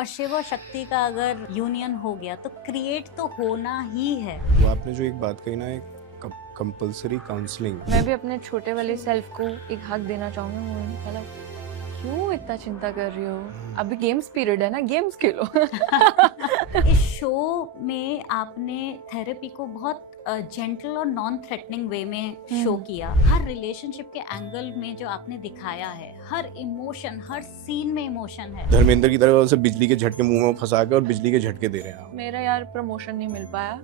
और शिव और शक्ति का अगर यूनियन हो गया तो क्रिएट तो होना ही है। वो आपने जो एक बात कही ना, एक कंपलसरी काउंसलिंग, मैं भी अपने छोटे वाले सेल्फ को एक हक देना चाहूंगी। मैंने कहा क्यों इतना चिंता कर रही हो, अभी गेम्स पीरियड है ना, गेम्स खेलो। इस शो में आपने थेरेपी को बहुत जेंटल और नॉन थ्रेटनिंग वे में शो किया। हर रिलेशनशिप के एंगल में जो आपने दिखाया है, हर इमोशन, हर सीन में इमोशन है। धर्मेंद्र की तरह से बिजली के झटके मुंह में फंसा के और बिजली के झटके दे रहे हैं आप। मेरा यार प्रमोशन नहीं मिल पाया,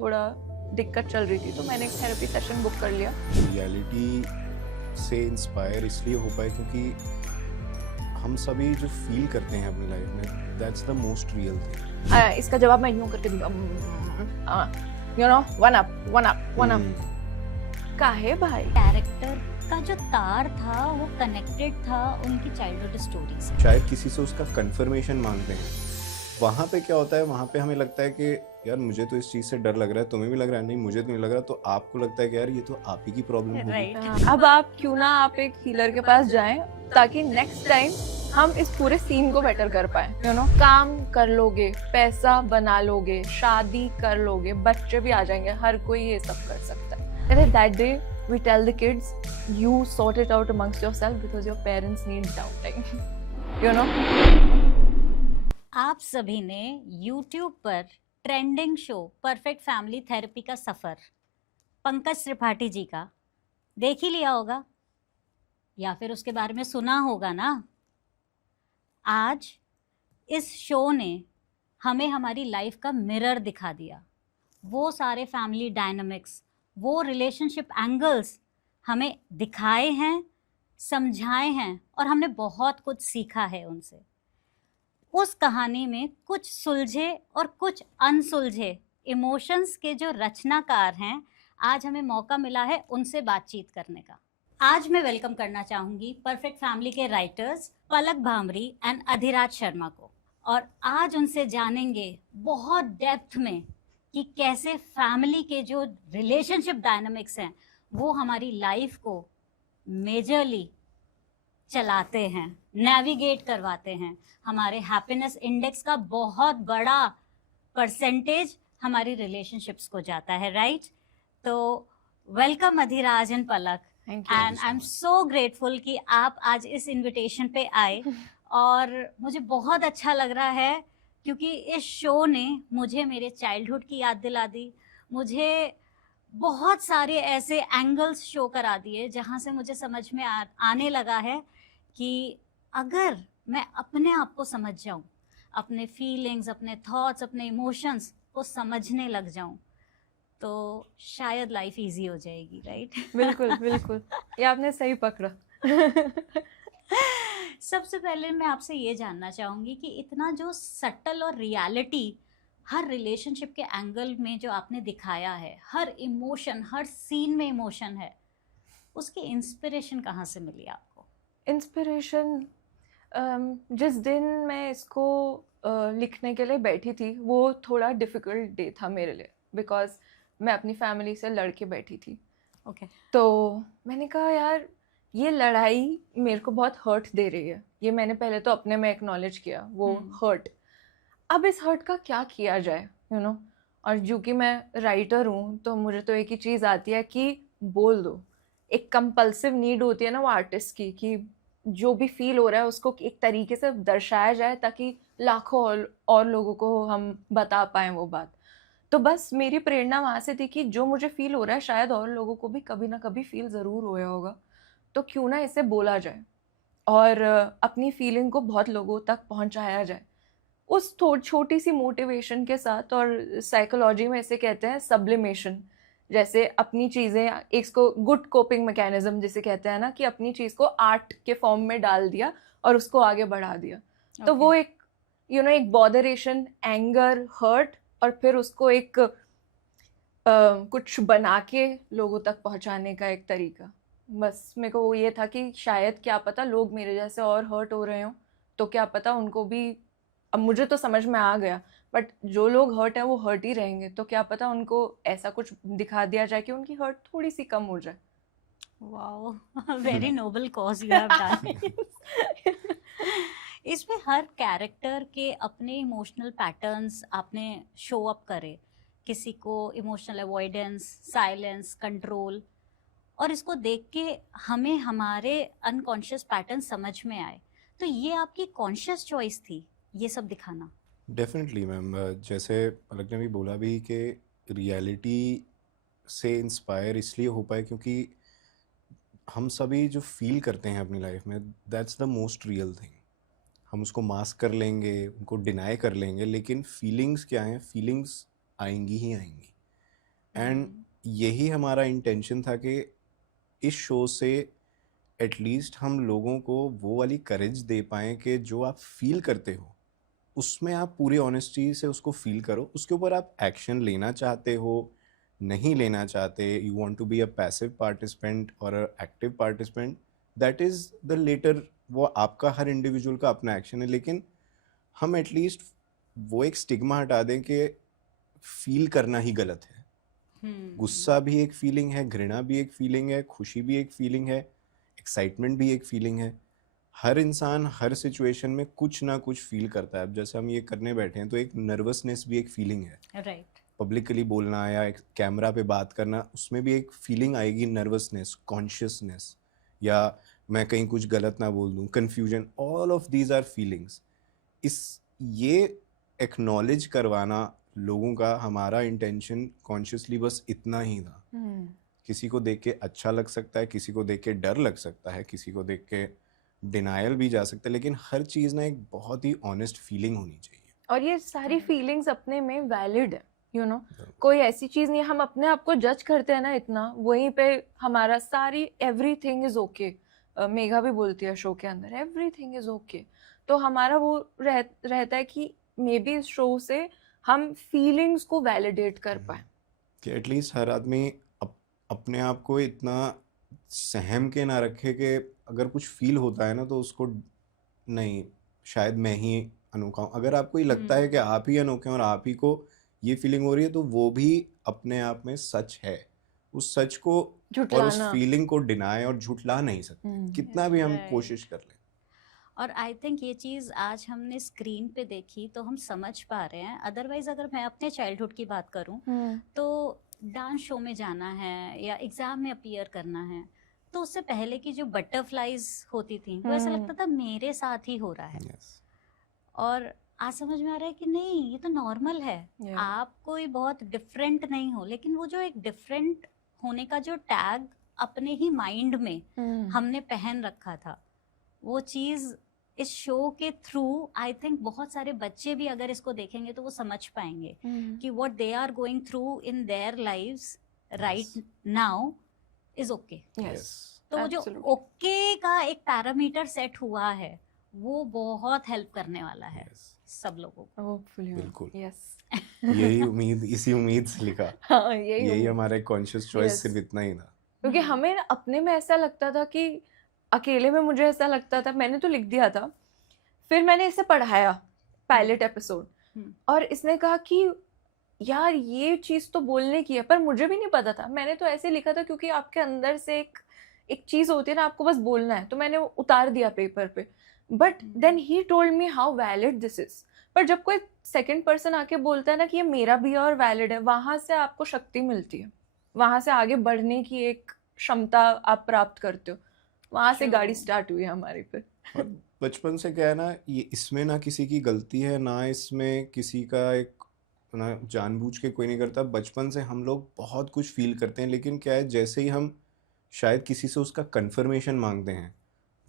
थोड़ा दिक्कत चल रही थी, तो मैंने एक थेरेपी सेशन बुक कर लिया। रियलिटी से इंस्पायर इसलिए हो पाए क्योंकि हम सभी जो फील करते हैं अपनी लाइफ में, that's the most real thing. इसका जवाब मैं यूं करके दूंगा, यू नो, वन अप काहे भाई। कैरेक्टर का जो तार था वो कनेक्टेड था उनकी चाइल्डहुड स्टोरी से। शायद किसी से उसका कंफर्मेशन मांगते हैं, वहाँ पे क्या होता है, वहाँ पे हमें लगता है कि यार मुझे तो इस चीज़ से डर लग रहा है, तुम्हें भी लग रहा है, नहीं मुझे तो नहीं लग रहा, तो आपको लगता है कि यार ये तो आप ही की प्रॉब्लम होगी। राइट। अब आप क्यों ना आप एक हीलर के पास जाएं ताकि नेक्स्ट टाइम हम इस पूरे सीन को बेटर कर पाए। यू नो, काम कर लोगे, पैसा बना लोगे, शादी कर लोगे, बच्चे भी आ जाएंगे, हर कोई ये सब कर सकता है। कहते that day we tell the kids you sort it out amongst yourself because your parents need doubting. You know? आप सभी ने YouTube पर trending show perfect family therapy का सफर पंकज त्रिपाठी जी का देख ही लिया होगा, या फिर उसके बारे में सुना होगा ना। आज इस शो ने हमें हमारी लाइफ का मिरर दिखा दिया। वो सारे फैमिली डायनामिक्स, वो रिलेशनशिप एंगल्स हमें दिखाए हैं, समझाए हैं, और हमने बहुत कुछ सीखा है उनसे। उस कहानी में कुछ सुलझे और कुछ अनसुलझे इमोशंस के जो रचनाकार हैं, आज हमें मौका मिला है उनसे बातचीत करने का। आज मैं वेलकम करना चाहूँगी परफेक्ट फैमिली के writers Palak bhramari and Adhiraj Sharma को, और आज उनसे जानेंगे बहुत डेप्थ में कि कैसे फैमिली के जो रिलेशनशिप डायनामिक्स हैं वो हमारी लाइफ को मेजरली चलाते हैं, नेविगेट करवाते हैं। हमारे हैप्पीनेस इंडेक्स का बहुत बड़ा परसेंटेज हमारी रिलेशनशिप्स को जाता है, राइट? तो welcome Adhiraj and Palak, and I am so grateful कि आप आज इस इनविटेशन पे आए। और मुझे बहुत अच्छा लग रहा है क्योंकि इस शो ने मुझे मेरे चाइल्डहुड की याद दिला दी, मुझे बहुत सारे ऐसे एंगल्स शो करा दिए जहाँ से मुझे समझ में आने लगा है कि अगर मैं अपने आप को समझ जाऊँ, अपने फीलिंग्स, अपने थॉट्स, अपने इमोशंस को समझने लग जाऊँ, तो शायद लाइफ इजी हो जाएगी, राइट? बिल्कुल बिल्कुल, ये आपने सही पकड़ा। सबसे पहले मैं आपसे ये जानना चाहूँगी कि इतना जो सटल और रियलिटी हर रिलेशनशिप के एंगल में जो आपने दिखाया है, हर इमोशन, हर सीन में इमोशन है, उसकी इंस्पिरेशन कहाँ से मिली आपको? इंस्पिरेशन जिस दिन मैं इसको लिखने के लिए बैठी थी, वो थोड़ा डिफ़िकल्ट डे था मेरे लिए, बिकॉज मैं अपनी फैमिली से लड़ के बैठी थी। ओके। तो मैंने कहा यार ये लड़ाई मेरे को बहुत हर्ट दे रही है। ये मैंने पहले तो अपने में एक्नॉलेज किया वो हर्ट। अब इस हर्ट का क्या किया जाए, यू नो। और जो कि मैं राइटर हूँ तो मुझे तो एक ही चीज़ आती है कि बोल दो। एक कंपल्सिव नीड होती है ना वो आर्टिस्ट की, कि जो भी फील हो रहा है उसको एक तरीके से दर्शाया जाए ताकि लाखों और लोगों को हम बता पाएँ वो बात। तो बस मेरी प्रेरणा वहाँ से थी कि जो मुझे फील हो रहा है शायद और लोगों को भी कभी ना कभी फील ज़रूर होया होगा, तो क्यों ना इसे बोला जाए और अपनी फीलिंग को बहुत लोगों तक पहुँचाया जाए उस छोटी सी मोटिवेशन के साथ। और साइकोलॉजी में इसे कहते हैं सब्लिमेशन। जैसे अपनी चीज़ें, इसको गुड कोपिंग मैकेनिज्म जिसे कहते हैं ना, कि अपनी चीज़ को आर्ट के फॉर्म में डाल दिया और उसको आगे बढ़ा दिया। तो वो एक एक बॉदरेशन, एंगर, हर्ट, और फिर उसको एक कुछ बना के लोगों तक पहुंचाने का एक तरीका। बस मेरे को वो ये था कि शायद क्या पता लोग मेरे जैसे और हर्ट हो रहे हों, तो क्या पता उनको भी, अब मुझे तो समझ में आ गया, बट जो लोग हर्ट है वो हर्ट ही रहेंगे, तो क्या पता उनको ऐसा कुछ दिखा दिया जाए कि उनकी हर्ट थोड़ी सी कम हो जाए। Wow, very noble cause you have done. इसमें हर कैरेक्टर के अपने इमोशनल पैटर्न्स आपने शो अप करे, किसी को इमोशनल अवॉइडेंस, साइलेंस, कंट्रोल, और इसको देख के हमें हमारे अनकॉन्शियस पैटर्न समझ में आए। तो ये आपकी कॉन्शियस चॉइस थी ये सब दिखाना? डेफिनेटली मैम, जैसे पलक ने भी बोला भी कि रियलिटी से इंस्पायर इसलिए हो पाए क्योंकि हम सभी जो फील करते हैं अपनी लाइफ में, that's the most real thing. हम उसको मास्क कर लेंगे, उनको डिनाई कर लेंगे, लेकिन फीलिंग्स क्या हैं? फीलिंग्स आएंगी ही आएंगी। एंड यही हमारा इंटेंशन था कि इस शो से एटलीस्ट हम लोगों को वो वाली करेज दे पाएँ कि जो आप फील करते हो उसमें आप पूरी ऑनेस्टी से उसको फील करो। उसके ऊपर आप एक्शन लेना चाहते हो, नहीं लेना चाहते, you want to be a passive participant और active participant, that is the latter, वो आपका हर इंडिविजुअल का अपना एक्शन है। लेकिन हम एटलीस्ट वो एक स्टिग्मा हटा दें कि फील करना ही गलत है। गुस्सा भी एक फीलिंग है, घृणा भी एक फीलिंग है, खुशी भी एक फीलिंग है, एक्साइटमेंट भी एक फीलिंग है। हर इंसान हर सिचुएशन में कुछ ना कुछ फील करता है। अब जैसे हम ये करने बैठे हैं तो एक नर्वसनेस भी एक फीलिंग है। राइट। पब्लिकली बोलना या एक कैमरा पे बात करना, उसमें भी एक फीलिंग आएगी, नर्वसनेस, कॉन्शियसनेस, या मैं कहीं कुछ गलत ना बोल दूं, confusion, all of these are feelings. ये एक्नॉलेज करवाना लोगों का हमारा इंटेंशन कॉन्शियसली बस इतना ही था। किसी को देख के अच्छा लग सकता है, किसी को देख के डर लग सकता है, किसी को देख के डिनायल भी जा सकता है, लेकिन हर चीज़ ना एक बहुत ही ऑनेस्ट फीलिंग होनी चाहिए। और ये सारी फीलिंग्स अपने में वैलिड है, यू नो। कोई ऐसी चीज नहीं है, हम अपने आप को जज करते हैं ना इतना, वहीं पे हमारा सारी एवरीथिंग इज ओके। मेघा भी बोलती है शो के अंदर एवरीथिंग इज ओके। तो हमारा वो रहता है कि मे बी इस शो से हम फीलिंग्स को वैलिडेट कर पाए कि एटलीस्ट हर आदमी अपने आप को इतना सहम के ना रखे कि अगर कुछ फील होता है ना तो उसको नहीं, शायद मैं ही अनोखा हूँ। अगर आपको ये लगता है कि आप ही अनोखे हैं और आप ही को ये फीलिंग हो रही है तो वो भी अपने आप में सच है। उस सच को और उस फीलिंग को डिनाई और झुठला नहीं सकते, कितना भी हम कोशिश कर लें। और आई थिंक ये चीज़ आज हमने स्क्रीन पे देखी तो हम समझ पा रहे हैं। अदरवाइज अगर मैं अपने चाइल्डहुड की बात करूं तो डांस शो में जाना है या एग्जाम में अपीयर करना है तो उससे पहले की जो बटरफ्लाइज होती थी वो ऐसा लगता था मेरे साथ ही हो रहा है। और आज समझ में आ रहा है कि नहीं, ये तो नॉर्मल है। आप कोई बहुत डिफरेंट नहीं हो, लेकिन वो जो एक डिफरेंट होने का जो टैग अपने ही माइंड में हमने पहन रखा था, वो चीज़ इस शो के थ्रू आई थिंक बहुत सारे बच्चे भी अगर इसको देखेंगे तो वो समझ पाएंगे कि what they are going through in their lives right now is okay. तो वो जो ओके का एक पैरामीटर सेट हुआ है वो बहुत हेल्प करने वाला है सब लोगों को। बिल्कुल, यही उम्मीद, इसी उम्मीद से लिखा। हाँ, यही हमारा कॉन्शियस चॉइस सिर्फ इतना ही था। क्योंकि हमें अपने में ऐसा लगता था कि अकेले में मुझे ऐसा लगता था, मैंने तो लिख दिया था, फिर मैंने इसे पढ़ाया पायलट एपिसोड और इसने कहा कि यार ये चीज़ तो बोलने की है, पर मुझे भी नहीं पता था। मैंने तो ऐसे लिखा था क्योंकि आपके अंदर से एक चीज़ होती है ना, आपको बस बोलना है, तो मैंने उतार दिया पेपर पे। But then he told me how valid this is. पर जब कोई सेकंड पर्सन आके बोलता है ना कि ये मेरा भी और वैलिड है, वहाँ से आपको शक्ति मिलती है, वहाँ से आगे बढ़ने की एक क्षमता आप प्राप्त करते हो। वहाँ से गाड़ी स्टार्ट हुई हमारी पे। और बचपन से क्या है ना, ये इसमें ना किसी की गलती है ना इसमें किसी का एक ना जानबूझ के कोई नहीं करता। बचपन से हम लोग बहुत कुछ फील करते हैं, लेकिन क्या है, जैसे ही हम शायद किसी से उसका कंफर्मेशन मांगते हैं,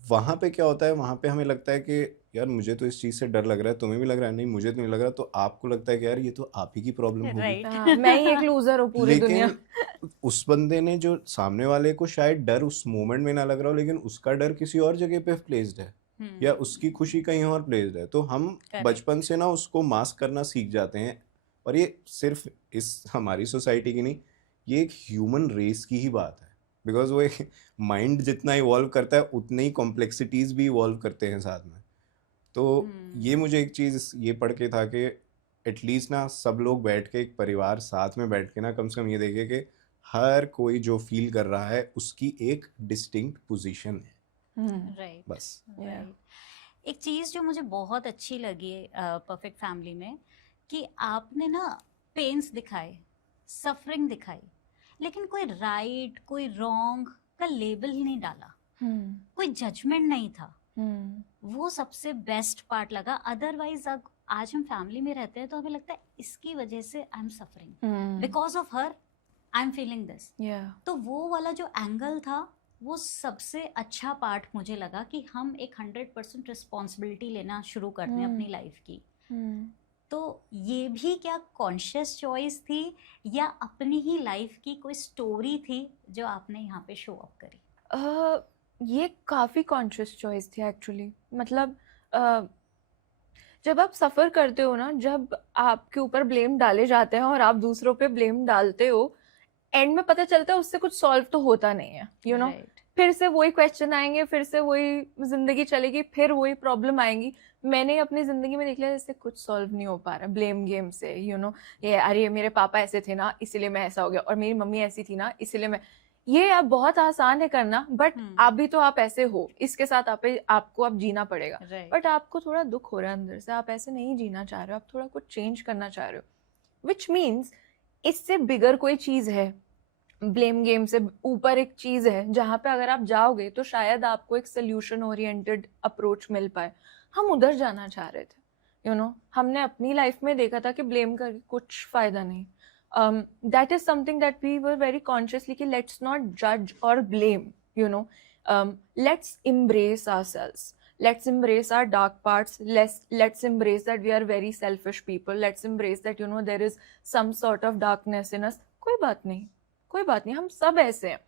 वहाँ पे क्या होता है, वहाँ पे हमें लगता है कि यार मुझे तो इस चीज़ से डर लग रहा है, तुम्हें भी लग रहा है, नहीं मुझे तो नहीं लग रहा, तो आपको लगता है कि यार ये तो आप ही की प्रॉब्लम होगी, मैं ही एक लूजर हूँ पूरी दुनिया। लेकिन उस बंदे ने, जो सामने वाले को शायद डर उस मोमेंट में ना लग रहा हो, लेकिन उसका डर किसी और जगह पे प्लेस्ड है या उसकी खुशी कहीं और प्लेस्ड है। तो हम बचपन से ना उसको मास्क करना सीख जाते हैं। और ये सिर्फ इस हमारी सोसाइटी की नहीं, ये एक ह्यूमन रेस की ही बात है। बिकॉज वो एक माइंड जितना इवॉल्व करता है उतने ही कॉम्प्लेक्सिटीज भी इवॉल्व करते हैं साथ में। तो ये मुझे एक चीज़ ये पढ़ के था कि एटलीस्ट ना सब लोग बैठ के, एक परिवार साथ में बैठ के ना कम से कम ये देखे कि हर कोई जो फील कर रहा है उसकी एक डिस्टिंक्ट पोजीशन है। राइट, बस। एक चीज़ जो मुझे बहुत अच्छी लगी परफेक्ट फैमिली में, कि आपने ना पेन्स दिखाए, सफरिंग दिखाई, लेकिन कोई राइट कोई रॉन्ग का लेबल ही नहीं डाला, कोई जजमेंट नहीं था। वो सबसे बेस्ट पार्ट लगा। अदरवाइज अब आज हम फैमिली में रहते हैं तो हमें लगता है इसकी वजह से I am suffering, because of her I am feeling this. तो वो वाला जो एंगल था वो सबसे अच्छा पार्ट मुझे लगा, कि हम एक 100% रिस्पॉन्सिबिलिटी लेना शुरू करते हैं अपनी लाइफ की। तो ये भी क्या कॉन्शियस चॉइस थी या अपनी ही लाइफ की कोई स्टोरी थी जो आपने यहाँ पे शो अप करी? ये काफ़ी कॉन्शियस चॉइस थी एक्चुअली। मतलब जब आप सफ़र करते हो ना, जब आपके ऊपर ब्लेम डाले जाते हैं और आप दूसरों पे ब्लेम डालते हो, एंड में पता चलता है उससे कुछ सॉल्व तो होता नहीं है, यू नो। फिर से वही क्वेश्चन आएंगे, फिर से वही जिंदगी चलेगी, फिर वही प्रॉब्लम आएंगी। मैंने अपनी जिंदगी में देख लिया जैसे कुछ सॉल्व नहीं हो पा रहा ब्लेम गेम से, यू नो। ये अरे मेरे पापा ऐसे थे ना इसीलिए मैं ऐसा हो गया, और मेरी मम्मी ऐसी थी ना इसीलिए मैं, ये अब बहुत आसान है करना, बट अभी तो आप ऐसे हो, इसके साथ आपको अब जीना पड़ेगा। बट आपको थोड़ा दुख हो रहा है अंदर से, आप ऐसे नहीं जीना चाह रहे हो, आप थोड़ा कुछ चेंज करना चाह रहे हो, विच मीन्स इससे बिगर कोई चीज है, ब्लेम गेम से ऊपर एक चीज है जहाँ पे अगर आप जाओगे तो शायद आपको एक सोल्यूशन ओरिएंटेड अप्रोच मिल पाए। हम उधर जाना चाह रहे थे, यू नो। हमने अपनी लाइफ में देखा था कि ब्लेम करके कुछ फायदा नहीं। That is something that we were very consciously कि लेट्स नॉट जज और blame, you know. Let's embrace ourselves, let's embrace our dark parts, let's embrace that we are very selfish people, let's embrace that, you know, there is some sort of darkness in us। कोई बात नहीं, कोई बात नहीं, हम सब ऐसे हैं,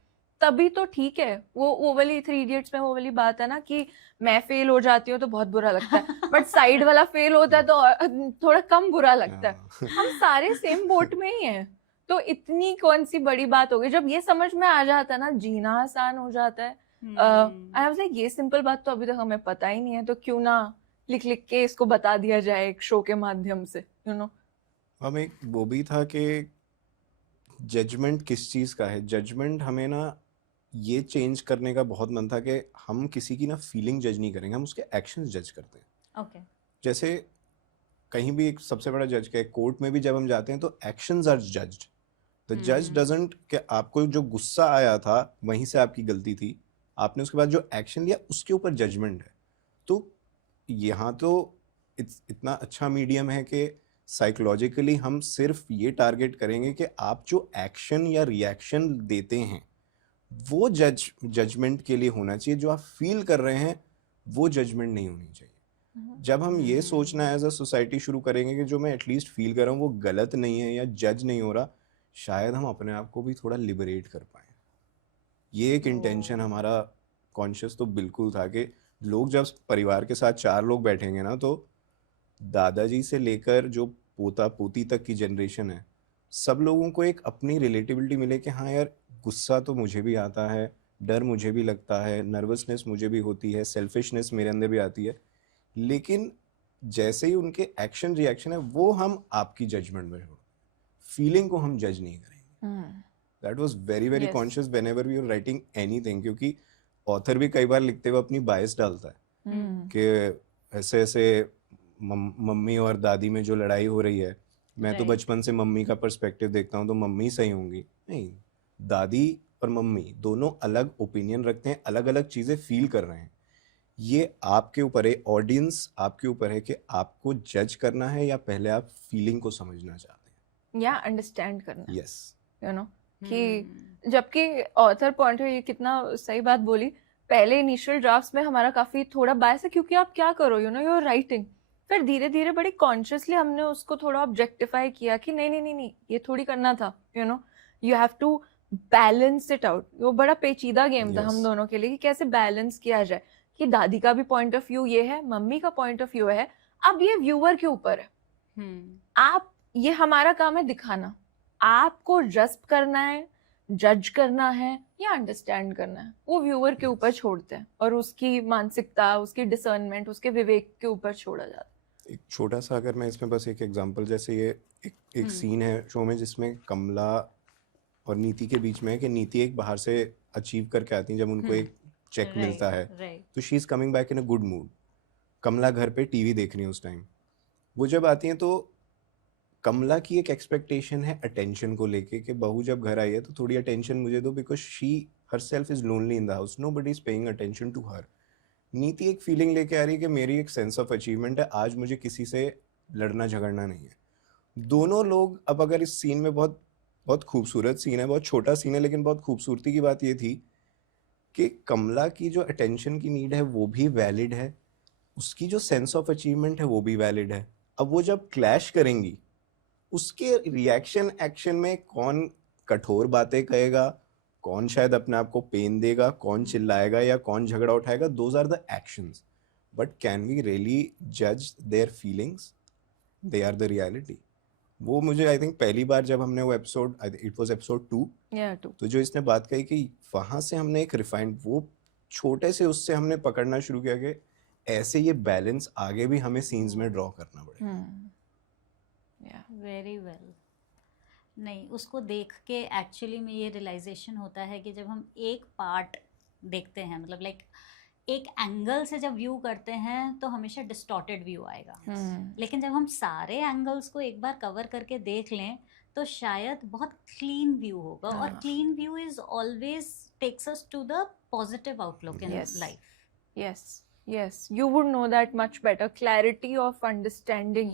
तभी तो ठीक है। वो वाली 3 इडियट्स में वो वाली बात है ना कि मैं फेल हो जाती हूँ तो बहुत बुरा लगता है, बट साइड वाला फेल होता है तो थोड़ा कम बुरा लगता है। हम सारे सेम बोट में ही हैं, तो इतनी कौन सी बड़ी बात हो गई। जब ये समझ में आ जाता है ना, जीना आसान हो जाता है। आई वाज लाइक ये सिंपल बात तो अभी तक हमें पता ही नहीं है, तो क्यों ना लिख लिख के इसको बता दिया जाए एक शो के माध्यम से, यू नो। हम एक वो भी था कि जजमेंट किस चीज़ का है। जजमेंट हमें ना ये चेंज करने का बहुत मन था कि हम किसी की ना फीलिंग जज नहीं करेंगे, हम उसके एक्शंस जज करते हैं। ओके। जैसे कहीं भी एक सबसे बड़ा जज का कोर्ट में भी जब हम जाते हैं तो एक्शंस आर जज्ड। द जज डजंट कि आपको जो गुस्सा आया था वहीं से आपकी गलती थी, आपने उसके बाद जो एक्शन लिया उसके ऊपर जजमेंट है। तो यहाँ तो इतना अच्छा मीडियम है कि साइकोलॉजिकली हम सिर्फ ये टारगेट करेंगे कि आप जो एक्शन या रिएक्शन देते हैं वो जजमेंट के लिए होना चाहिए, जो आप फील कर रहे हैं वो जजमेंट नहीं होनी चाहिए। जब हम ये सोचना एज अ सोसाइटी शुरू करेंगे कि जो मैं एटलीस्ट फील कर रहा हूँ वो गलत नहीं है या जज नहीं हो रहा, शायद हम अपने आप को भी थोड़ा लिबरेट कर पाए। ये एक इंटेंशन हमारा कॉन्शियस तो बिल्कुल था कि लोग जब परिवार के साथ 4 लोग बैठेंगे ना, तो दादाजी से लेकर जो पोता पोती तक की जनरेशन है, सब लोगों को एक अपनी रिलेटिबिलिटी मिले कि हाँ यार गुस्सा तो मुझे भी आता है, डर मुझे भी लगता है, नर्वसनेस मुझे भी होती है, सेल्फिशनेस मेरे अंदर भी आती है, लेकिन जैसे ही उनके एक्शन रिएक्शन है वो हम आपकी जजमेंट में छोड़, फीलिंग को हम जज नहीं करेंगे। That was very very conscious whenever we are writing anything, क्योंकि ऑथर भी कई बार लिखते हुए अपनी बायस डालता है कि ऐसे ऐसे मम्मी और दादी में जो लड़ाई हो रही है, मैं तो बचपन से मम्मी का पर्सपेक्टिव देखता हूँ तो मम्मी सही होंगी। नहीं, दादी और मम्मी दोनों अलग ओपिनियन रखते हैं, अलग अलग चीज़ें फील कर रहे हैं। ये आपके ऊपर है, ऑडियंस आपके ऊपर है कि आपको जज करना है या पहले आप फीलिंग को समझना चाहते हैं या अंडरस्टैंड करना। यस, यू नो कि जबकि ऑथर पॉइंट ये कितना सही बात बोली, पहले इनिशियल ड्राफ्ट्स में हमारा काफी थोड़ा बायस है, क्योंकि आप क्या करो, you know, you are writing. फिर धीरे धीरे बड़ी कॉन्शियसली हमने उसको थोड़ा ऑब्जेक्टिफाई किया कि नहीं नहीं नहीं नहीं, ये थोड़ी करना था, you know, you have to balance it out. वो बड़ा पेचीदा गेम था हम दोनों के लिए कि कैसे बैलेंस किया जाए, कि दादी का भी पॉइंट ऑफ व्यू ये है, मम्मी का पॉइंट ऑफ व्यू है, अब ये व्यूअर के ऊपर है। आप, ये हमारा काम है दिखाना, आपको जस्प करना है, जज करना है या अंडरस्टैंड करना है, वो व्यूअर के ऊपर छोड़ते हैं, और उसकी मानसिकता, उसकी डिसर्नमेंट, उसके विवेक के ऊपर छोड़ा जाता है। एक छोटा सा अगर मैं इसमें बस एक एग्जांपल, जैसे ये एक सीन है शो में जिसमें कमला और नीति के बीच में है कि नीति एक बाहर से अचीव करके आती है, जब उनको एक चेक मिलता है तो she is coming back in a good mood, Kamla घर पे टीवी देख रही है उस टाइम, वो जब आती हैं तो कमला की एक एक्सपेक्टेशन है अटेंशन को लेके कि बहू जब घर आई है तो थोड़ी अटेंशन मुझे दो, because she herself is lonely in the house, nobody is paying attention to her. नीति एक फीलिंग लेके आ रही है कि मेरी एक सेंस ऑफ अचीवमेंट है, आज मुझे किसी से लड़ना झगड़ना नहीं है. दोनों लोग, अब अगर इस सीन में बहुत बहुत खूबसूरत सीन है, बहुत छोटा सीन है, लेकिन बहुत खूबसूरती की बात ये थी कि कमला की जो अटेंशन की नीड है वो भी वैलिड है, उसकी जो सेंस ऑफ अचीवमेंट है वो भी वैलिड है. अब वो जब क्लैश करेंगी, उसके रिएक्शन एक्शन में कौन कठोर बातें कहेगा, कौन शायद अपने आप को पेन देगा, कौन चिल्लाएगा या कौन झगड़ा उठाएगा, those are the actions. But can we really जज their feelings? They are the reality. वो मुझे आई थिंक पहली बार जब हमने वो एपिसोड, इट वाज एपिसोड 2, तो जो इसने बात कही कि वहां से हमने एक रिफाइंड, वो छोटे से उससे हमने पकड़ना शुरू किया कि ऐसे ये बैलेंस आगे भी हमें सीन्स में ड्रॉ करना पड़ेगा. Very well. नहीं, उसको देख के एक्चुअली में ये रियलाइजेशन होता है कि जब हम एक पार्ट देखते हैं, मतलब लाइक एक एंगल से जब व्यू करते हैं तो हमेशा डिस्टॉर्टेड व्यू आएगा. लेकिन जब हम सारे एंगल्स को एक बार कवर करके देख लें तो शायद बहुत क्लीन व्यू होगा. और clean view is always takes us to the positive outlook in life. Yes, you would know that much better. Clarity of understanding,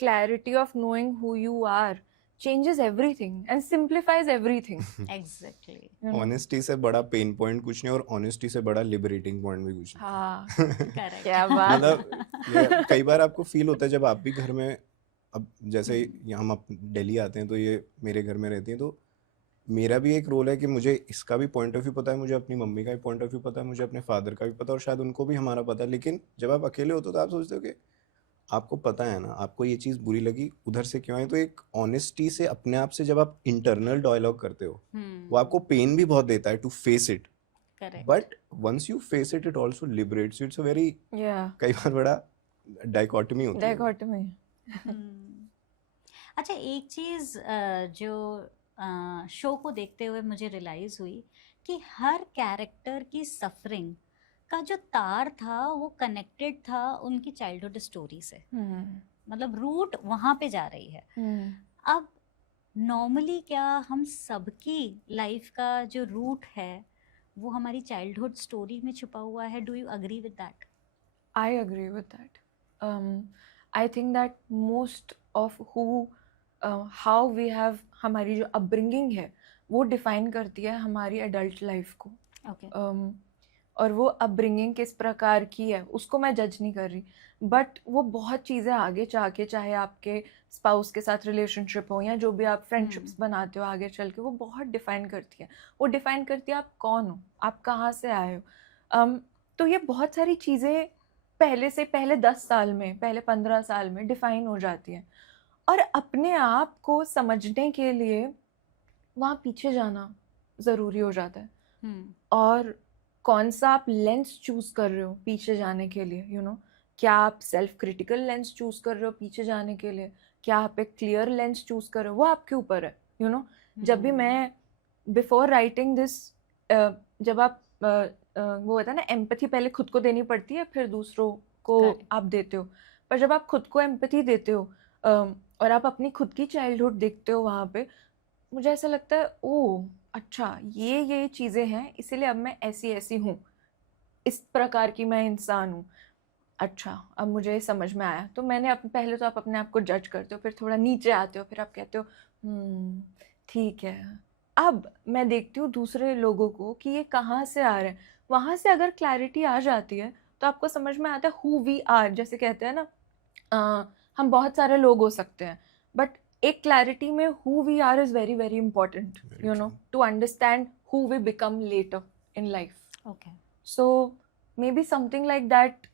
clarity of knowing who you are changes everything and simplifies everything. Exactly. Honesty से बड़ा pain point कुछ नहीं और honesty से बड़ा liberating point भी कुछ नहीं. हाँ, करेक्ट. क्या बात. मतलब कई बार आपको फील होता है जब आप भी घर में, अब जैसे हम दिल्ली आते हैं तो ये मेरे घर में रहती हैं, तो मेरा भी एक रोल है कि मुझे इसका भी पॉइंट ऑफ व्यू पता है, मुझे अपनी मम्मी का भी पॉइंट ऑफ व्यू पता है, मुझे अपने फादर का भी पता है और शायद उनको भी हमारा पता है. लेकिन जब आप अकेले होते हो तो आप सोचते हो कि आपको पता है ना, आपको ये चीज़ बुरी लगी, उधर से क्यों है. तो एक ऑनेस्टी से अपने आप से जब आप इंटरनल डायलॉग करते हो, वो आपको पेन भी बहुत देता है to face it. But once you face it, it also liberates you. It's a very, कई बार बड़ा डाइकोटमी होती है. अच्छा, एक चीज़ जो शो को देखते हुए मुझे रियलाइज हुई कि हर कैरेक्टर की सफरिंग का जो तार था वो कनेक्टेड था उनकी चाइल्डहुड स्टोरी से. मतलब रूट वहाँ पे जा रही है. अब नॉर्मली क्या हम सबकी लाइफ का जो रूट है वो हमारी चाइल्डहुड स्टोरी में छुपा हुआ है? Do you agree with that? I agree with that. I think that most of who how we have, हमारी जो अपब्रिंगिंग है वो डिफाइन करती है हमारी एडल्ट लाइफ को. और वो अपब्रिंगिंग किस प्रकार की है उसको मैं जज नहीं कर रही, बट वो बहुत चीज़ें आगे जाके, चाहे आपके स्पाउस के साथ रिलेशनशिप हो या जो भी आप फ्रेंडशिप्स बनाते हो आगे चल के, वो बहुत डिफाइन करती है. वो डिफाइन करती है आप कौन हो, आप कहाँ से आए हो. तो ये बहुत सारी चीज़ें पहले 10 साल में, पहले 15 साल में डिफाइन हो जाती हैं. और अपने आप को समझने के लिए वहाँ पीछे जाना ज़रूरी हो जाता है. और कौन सा आप लेंस चूज़ कर रहे हो पीछे जाने के लिए, यू नो. क्या आप सेल्फ क्रिटिकल लेंस चूज़ कर रहे हो पीछे जाने के लिए, क्या आप एक क्लियर लेंस चूज़ कर रहे हो, वो आपके ऊपर है, यू नो. जब भी मैं बिफोर राइटिंग दिस, जब आप वो होता है ना, एम्पैथी पहले खुद को देनी पड़ती है फिर दूसरों को आप देते हो. पर जब आप खुद को एम्पैथी देते हो और आप अपनी खुद की चाइल्डहुड देखते हो वहाँ पे, मुझे ऐसा लगता है ओह अच्छा ये चीज़ें हैं, इसीलिए अब मैं ऐसी हूँ, इस प्रकार की मैं इंसान हूँ. अच्छा, अब मुझे समझ में आया. तो मैंने पहले तो आप अपने आप को जज करते हो, फिर थोड़ा नीचे आते हो, फिर आप कहते हो ठीक है. अब मैं देखती हूँ दूसरे लोगों को कि ये कहाँ से आ रहे हैं. वहाँ से अगर क्लैरिटी आ जाती है तो आपको समझ में आता है हु वी आर. जैसे कहते हैं ना, हम बहुत सारे लोग हो सकते हैं, बट एक क्लैरिटी में who we are is very very important, you know, to understand who we become later in life. Okay. So maybe something like that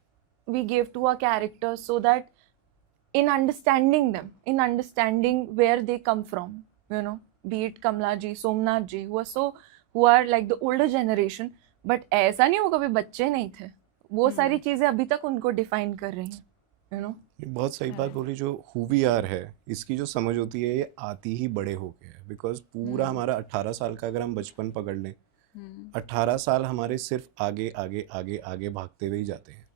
we gave to our characters, so that in understanding them, in understanding where they come from, you know, be it Kamla ji, Somnath ji, who are like the older generation, but ऐसा नहीं वो कभी बच्चे नहीं थे. वो सारी चीज़ें अभी तक उनको डिफाइन कर रही हैं, you know. ये बहुत सही बात बोली. जो हु वी आर है, इसकी जो समझ होती है ये आती ही बड़े होके है. बिकॉज पूरा हमारा 18 साल का अगर हम बचपन पकड़ लें, 18 साल हमारे सिर्फ आगे आगे आगे आगे भागते हुए ही जाते हैं.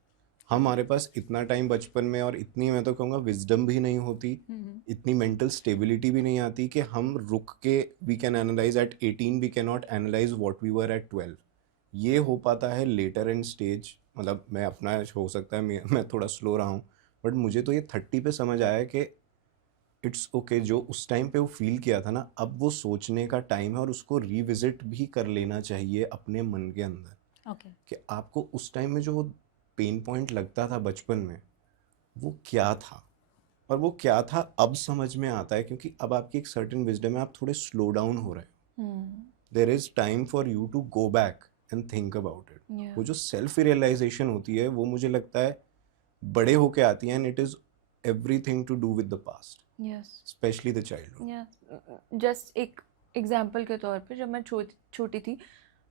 हमारे पास इतना टाइम बचपन में और इतनी, मैं तो कहूँगा, विजडम भी नहीं होती, इतनी मेंटल स्टेबिलिटी भी नहीं आती कि हम रुक के we can analyse at 18, we can not analyse what we were at 12। ये हो पाता है लेटर इन स्टेज। मतलब मैं अपना हो सकता है मैं थोड़ा स्लो रहा हूँ, बट मुझे तो ये 30 पे समझ आया कि इट्स ओके, जो उस टाइम पे वो फील किया था ना, अब वो सोचने का टाइम है और उसको रिविजिट भी कर लेना चाहिए अपने मन के अंदर ओके कि आपको उस टाइम में जो वो पेन पॉइंट लगता था बचपन में, वो क्या था, और वो क्या था अब समझ में आता है, क्योंकि अब आपकी एक सर्टेन विजडम है, आप थोड़े स्लो डाउन हो रहे हो। There is time for you to go back and think about it. वो जो सेल्फ रियलाइजेशन होती है वो मुझे लगता है बड़े होके आती है, and it is everything to do with the past, specially the childhood. Just एक एग्जाम्पल के तौर पे, जब मैं छोटी थी,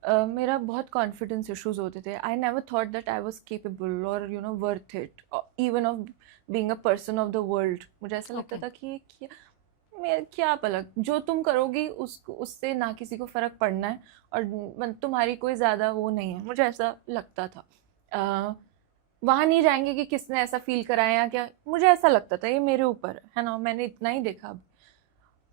मेरा बहुत कॉन्फिडेंस इश्यूज होते थे. I never thought that I was capable और you know worth it even of being a person of the world. मुझे ऐसा लगता Okay. था कि ये क्या पलक, जो तुम करोगी उससे ना किसी को फ़र्क पड़ना है और तुम्हारी कोई ज़्यादा वो नहीं है. मुझे ऐसा लगता था. वहाँ नहीं जाएंगे कि किसने ऐसा फील कराया या क्या. मुझे ऐसा लगता था ये मेरे ऊपर है ना, मैंने इतना ही देखा. अब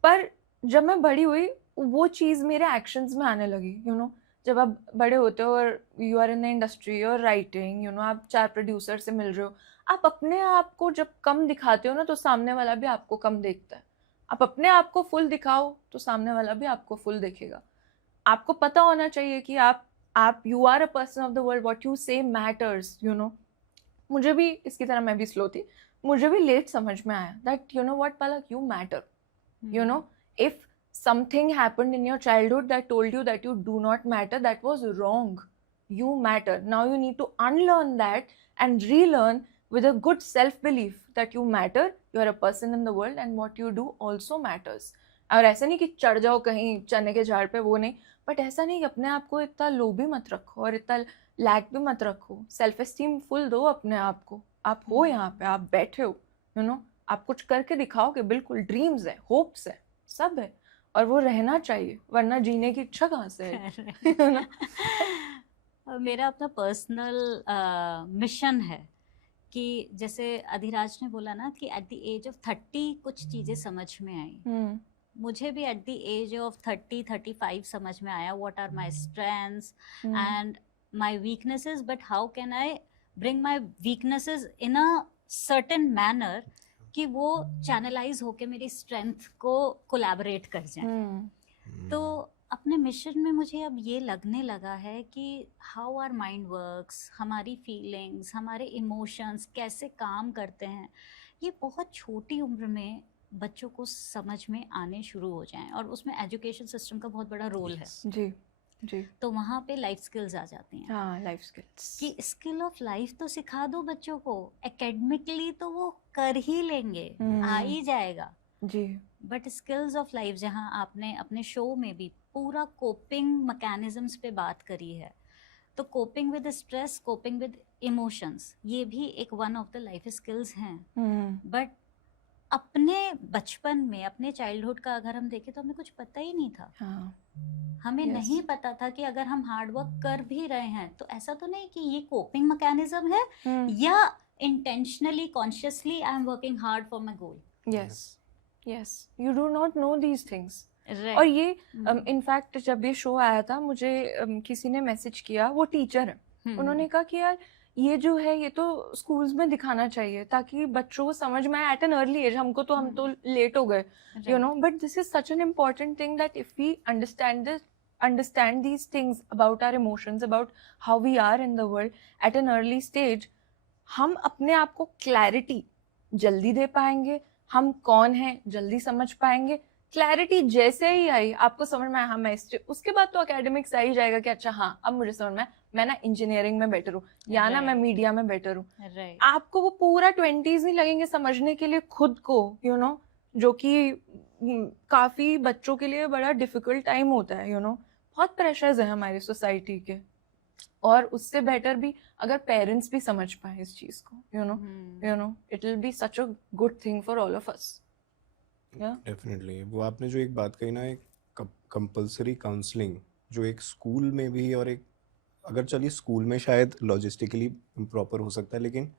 पर जब मैं बड़ी हुई वो चीज़ मेरे एक्शंस में आने लगी. यू नो जब आप बड़े होते हो और you are in the industry और राइटिंग, यू नो आप 4 प्रोड्यूसर से मिल रहे हो, आप अपने आप को जब कम दिखाते हो ना तो सामने वाला भी आपको कम देखता है. आप अपने आप को फुल दिखाओ तो सामने वाला भी आपको फुल देखेगा. आपको पता होना चाहिए कि आप you are a person of the world, what you say matters. You know मुझे भी इसकी तरह, मैं भी स्लो थी, मुझे भी लेट समझ में आया that you know what Palak, you matter. You know, if something happened in your childhood that told you that you do not matter, that was wrong. You matter. Now you need to unlearn that and relearn with a good self-belief that you matter, you are a person in the world and what you do also matters. और ऐसा नहीं कि चढ़ जाओ कहीं चने के झाड़ पे, वो नहीं, बट ऐसा नहीं कि अपने आप को इतना लो भी मत रखो और इतना लैक भी मत रखो. सेल्फ एस्टीम फुल दो अपने आप को. आप हो यहाँ पे, आप बैठे हो, यू नो आप कुछ करके दिखाओ कि बिल्कुल ड्रीम्स है, होप्स है, सब है, और वो रहना चाहिए, वरना जीने की इच्छा कहाँ से है. मेरा अपना पर्सनल मिशन है कि जैसे अधिराज ने बोला ना कि एट द एज ऑफ 30 कुछ चीज़ें समझ में आई. मुझे भी एट द एज ऑफ 30-35 समझ में आया what are my strengths and my weaknesses, but how can I bring my weaknesses in a certain manner कि वो चैनलाइज होके मेरी स्ट्रेंथ को कोलैबोरेट कर जाए. तो अपने मिशन में मुझे अब ये लगने लगा है कि हाउ आर माइंड वर्क्स, हमारी फीलिंग्स, हमारे इमोशंस कैसे काम करते हैं, ये बहुत छोटी उम्र में बच्चों को समझ में आने शुरू हो जाएं, और उसमें एजुकेशन सिस्टम का बहुत बड़ा रोल है. जी जी. तो वहाँ पे लाइफ स्किल्स आ जाती हैं. हाँ, लाइफ स्किल्स कि स्किल ऑफ लाइफ तो सिखा दो बच्चों को, एकेडमिकली तो वो कर ही लेंगे, आ ही जाएगा जी. बट स्किल्स ऑफ लाइफ, जहाँ आपने अपने शो में भी पूरा कोपिंग मैकेनिज्म्स पे बात करी है, तो coping with stress, coping with emotions, ये भी एक one of the life skills हैं. बट अपने बचपन में, अपने चाइल्डहुड का अगर हम देखें तो हमें कुछ पता ही नहीं था. हमें नहीं पता था कि अगर हम हार्ड वर्क कर भी रहे हैं तो ऐसा तो नहीं कि ये कोपिंग मैकेनिज्म है या intentionally consciously I am working hard for my goal. Yes you do not know these things. और ये इनफैक्ट जब ये शो आया था, मुझे किसी ने मैसेज किया, वो टीचर है, उन्होंने कहा कि यार ये जो है ये तो स्कूल्स में दिखाना चाहिए ताकि बच्चों को समझ में आए एट एन अर्ली एज. हम तो लेट हो गए, you know, but this is such an important thing that if we understand these things about our emotions, about how we are in the world at an early stage, हम अपने आप को clarity जल्दी दे पाएंगे, हम कौन हैं जल्दी समझ पाएंगे. क्लैरिटी जैसे ही आई, आपको समझ में आया हाँ मैं उसके बाद तो एकेडमिक्स आ ही जाएगा कि अच्छा हाँ अब मुझे समझ में आया, मैं ना इंजीनियरिंग में बेटर हूँ या ना मैं मीडिया में बेटर हूँ. आपको वो पूरा 20s नहीं लगेंगे समझने के लिए खुद को, यू नो, जो कि काफी बच्चों के लिए बड़ा डिफिकल्ट टाइम होता है. यू नो बहुत प्रेशर्स है हमारी सोसाइटी के, और उससे बेटर भी अगर पेरेंट्स भी समझ पाए इस चीज को, you know it will be such a good thing for all of us. Definitely. वो आपने जो एक बात कही ना, एक कंपल्सरी काउंसलिंग, जो एक स्कूल में भी और एक अगर चलिए स्कूल में शायद लॉजिस्टिकली प्रॉपर हो सकता है, लेकिन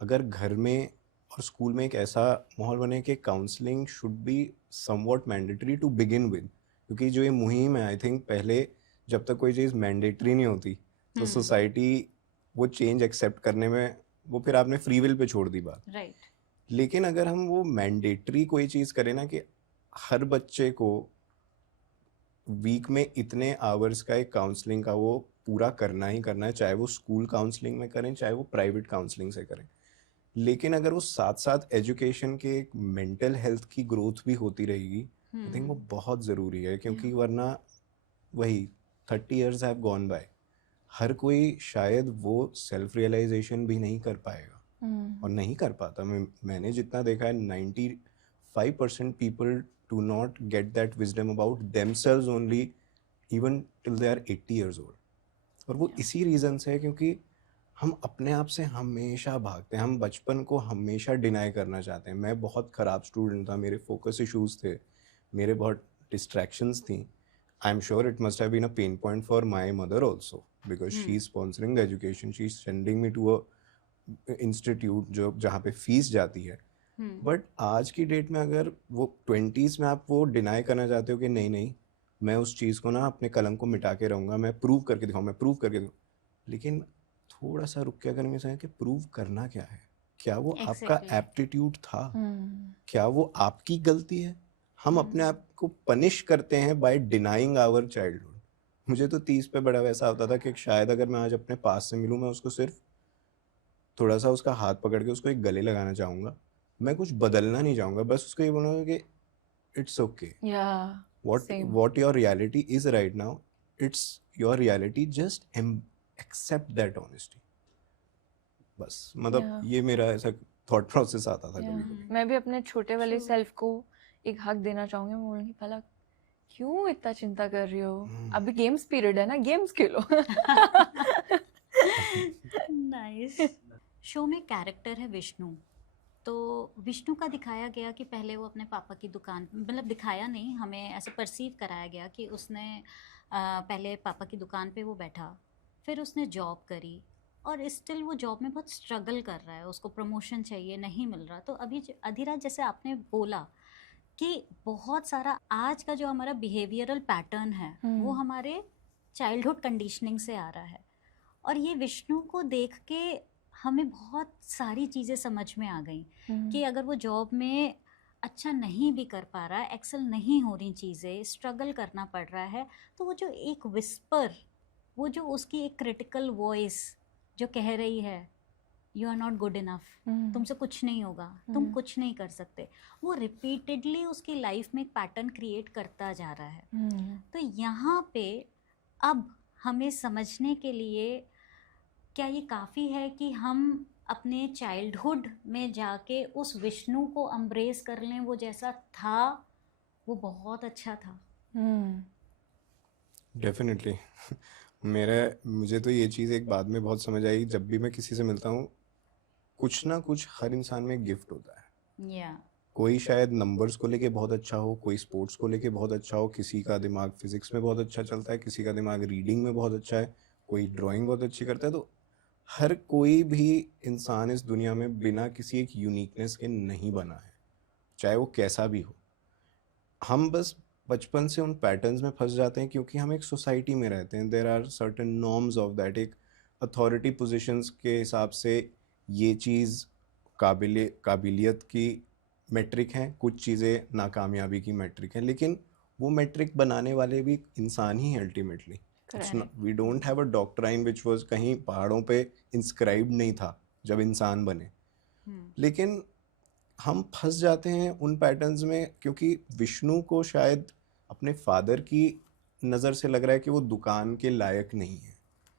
अगर घर में और स्कूल में एक ऐसा माहौल बने कि counselling should be somewhat mandatory to begin with, क्योंकि जो ये मुहिम है आई थिंक पहले जब तक कोई चीज़ मैंडेटरी नहीं होती तो सोसाइटी वो चेंज एक्सेप्ट करने में वो फिर आपने फ्री विल पे छोड़ दी बात। राइट। लेकिन अगर हम वो मैंडेटरी कोई चीज़ करें ना कि हर बच्चे को वीक में इतने आवर्स का एक काउंसलिंग का वो पूरा करना ही करना है, चाहे वो स्कूल काउंसलिंग में करें चाहे वो प्राइवेट काउंसलिंग से करें, लेकिन अगर वो साथ साथ एजुकेशन के मेंटल हेल्थ की ग्रोथ भी होती रहेगी आई थिंक वो बहुत ज़रूरी है, क्योंकि वरना वही 30 years हैव गॉन बाय, हर कोई शायद वो सेल्फ रियलाइजेशन भी नहीं कर पाएगा और नहीं कर पाता। मैंने जितना देखा है 95% people do not get that wisdom about themselves only even till they are 80 years old, और वो इसी रीज़न से है क्योंकि हम अपने आप से हमेशा भागते हैं, हम बचपन को हमेशा डिनाई करना चाहते हैं। मैं बहुत ख़राब स्टूडेंट था, मेरे फोकस इश्यूज थे, मेरे बहुत डिस्ट्रैक्शंस थी। I am sure it must have been a pain point for my mother also because she is sponsoring the education, she is sending me to a institute जो जहाँ पे fees जाती है। But आज की डेट में अगर वो 20s में आप वो डिनाई करना चाहते हो कि नहीं नहीं मैं उस चीज़ को ना अपने कलंक को मिटा के रहूँगा, मैं प्रूव करके दिखाऊँ, मैं प्रूव करके दिखाऊँ, लेकिन थोड़ा सा रुक के अगर मैं समझ कि प्रूव करना क्या है, क्या वो आपका Exactly. एप्टीट्यूड था, क्या वो आपकी गलती है? हम अपने आप को पनिश करते हैं बाय डिनाइंग आवर चाइल्डहुड। मुझे तो 30 पे बड़ा वैसा होता था कि शायद अगर मैं आज अपने पास से मिलूं मैं उसको सिर्फ थोड़ा सा उसका हाथ पकड़ के उसको एक गले लगाना चाहूँगा, मैं कुछ बदलना नहीं चाहूँगा, बस उसको ये बोलूँगा कि it's okay, what your reality is right now, it's your reality, just accept that honesty। बस मतलब ये मेरा ऐसा थॉट प्रोसेस आता था कभी कभी। मैं भी अपने छोटे वाले सेल्फ को एक हक देना चाहूंगी, मैं बोलूंगी भला क्यों इतना चिंता कर रही हो, अभी गेम्स पीरियड है ना, गेम्स खेलो। नाइस। शो में कैरेक्टर है विष्णु, तो विष्णु का दिखाया गया कि पहले वो अपने पापा की दुकान, मतलब दिखाया नहीं, हमें ऐसे परसीव कराया गया कि उसने पहले पापा की दुकान पे वो बैठा, फिर उसने जॉब करी और स्टिल वो जॉब में बहुत स्ट्रगल कर रहा है, उसको प्रमोशन चाहिए, नहीं मिल रहा। तो अभी अधिराज जैसे आपने बोला कि बहुत सारा आज का जो हमारा बिहेवियरल पैटर्न है वो हमारे चाइल्डहुड कंडीशनिंग से आ रहा है, और ये विष्णु को देख के हमें बहुत सारी चीज़ें समझ में आ गई कि अगर वो जॉब में अच्छा नहीं भी कर पा रहा है, एक्सेल नहीं हो रही चीज़ें, स्ट्रगल करना पड़ रहा है, तो वो जो एक विस्पर, वो जो उसकी एक क्रिटिकल वॉइस जो कह रही है you are not good enough, तुमसे कुछ नहीं होगा, तुम कुछ नहीं कर सकते, वो रिपीटेडली उसकी लाइफ में एक पैटर्न क्रिएट करता जा रहा है। तो यहाँ पे अब हमें समझने के लिए क्या ये काफ़ी है कि हम अपने चाइल्डहुड में जाके उस विष्णु को एम्ब्रेस कर लें, वो जैसा था वो बहुत अच्छा था। डेफिनेटली। मुझे तो ये चीज़ एक बाद में बहुत समझ आई, जब भी मैं किसी से मिलता हूँ कुछ ना कुछ हर इंसान में गिफ्ट होता है। कोई शायद नंबर्स को लेके बहुत अच्छा हो, कोई स्पोर्ट्स को लेके बहुत अच्छा हो, किसी का दिमाग फिजिक्स में बहुत अच्छा चलता है, किसी का दिमाग रीडिंग में बहुत अच्छा है, कोई ड्राइंग बहुत अच्छी करता है। तो हर कोई भी इंसान इस दुनिया में बिना किसी एक यूनिकनेस के नहीं बना है, चाहे वो कैसा भी हो। हम बस बचपन से उन पैटर्न्स में फंस जाते हैं क्योंकि हम एक सोसाइटी में रहते हैं। There are certain norms of that, एक अथॉरिटी पोजीशंस के हिसाब से ये चीज़ काबिलियत की मेट्रिक हैं, कुछ चीज़ें नाकामयाबी की मेट्रिक हैं, लेकिन वो मेट्रिक बनाने वाले भी इंसान ही हैं ultimately. We don't have a doctrine which was कहीं पहाड़ों पे इंस्क्राइब्ड नहीं था जब इंसान बने, लेकिन हम फंस जाते हैं उन पैटर्न्स में क्योंकि विष्णु को शायद अपने फादर की नज़र से लग रहा है कि वो दुकान के लायक नहीं है,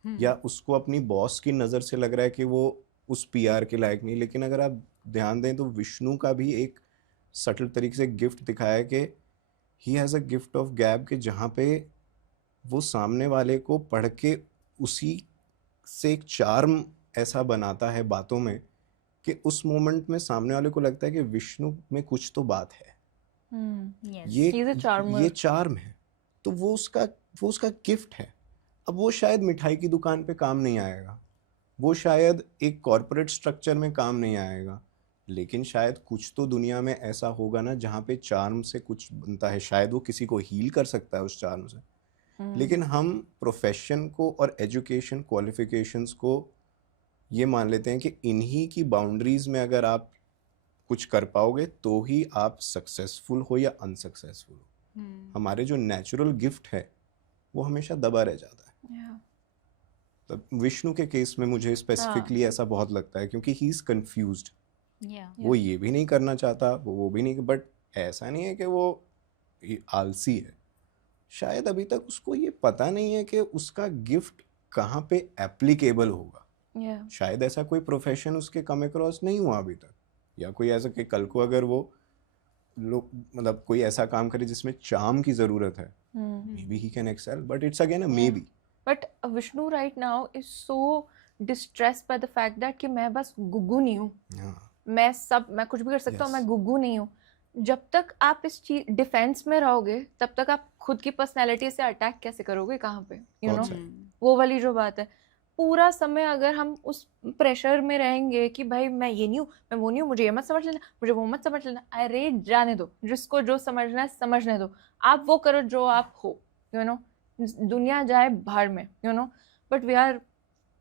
या उसको अपनी बॉस की नज़र से लग रहा है कि वो उस पीआर के लायक नहीं। लेकिन अगर आप ध्यान दें तो विष्णु का भी एक सटल तरीके से गिफ्ट दिखाया है कि he has a gift of गैब, कि जहाँ पे वो सामने वाले को पढ़ के उसी से एक चार्म ऐसा बनाता है बातों में कि उस मोमेंट में सामने वाले को लगता है कि विष्णु में कुछ तो बात है। ये चार्म है, तो वो उसका गिफ्ट है। अब वो शायद मिठाई की दुकान पे काम नहीं आएगा, वो शायद एक कॉरपोरेट स्ट्रक्चर में काम नहीं आएगा, लेकिन शायद कुछ तो दुनिया में ऐसा होगा ना जहाँ पे चार्म से कुछ बनता है, शायद वो किसी को हील कर सकता है उस चार्म से। लेकिन हम प्रोफेशन को और एजुकेशन क्वालिफिकेशंस को ये मान लेते हैं कि इन्हीं की बाउंड्रीज में अगर आप कुछ कर पाओगे तो ही आप सक्सेसफुल हो या अनसक्सेसफुल हो। हमारे जो नेचुरल गिफ्ट है वो हमेशा दबा रह जाता है। Yeah. तो विष्णु के केस में मुझे स्पेसिफिकली ऐसा बहुत लगता है क्योंकि ही इज कंफ्यूज्ड। वो ये भी नहीं करना चाहता, वो भी नहीं, बट ऐसा नहीं है कि वो आलसी है, शायद अभी तक उसको ये पता नहीं है कि उसका गिफ्ट कहाँ पे एप्लीकेबल होगा। Yeah. शायद ऐसा कोई प्रोफेशन उसके कम अक्रॉस नहीं हुआ अभी तक, या कोई ऐसा कि कल को अगर वो लोग मतलब कोई ऐसा काम करे जिसमें चार्म की जरूरत है, maybe he can excel, but it's again a maybe. But Vishnu right now is so distressed by the fact that कि मैं बस गुग्गू नहीं हूँ, मैं कुछ भी कर सकता हूँ, मैं गुग्गू नहीं हूँ। जब तक आप इस चीज डिफेंस में रहोगे तब तक आप खुद की पर्सनैलिटी से अटैक कैसे करोगे, कहाँ पे, यू नो, वो वाली जो बात है। पूरा समय अगर हम उस प्रेशर में रहेंगे कि भाई मैं ये नहीं हूँ, मैं वो नहीं हूँ, मुझे ये मत समझ लेना, मुझे वो मत समझ लेना, अरे जाने दो, जिसको जो समझना है समझने दो, आप वो करो जो आप हो, यू नो, दुनिया जाए बाहर में, you know. But we are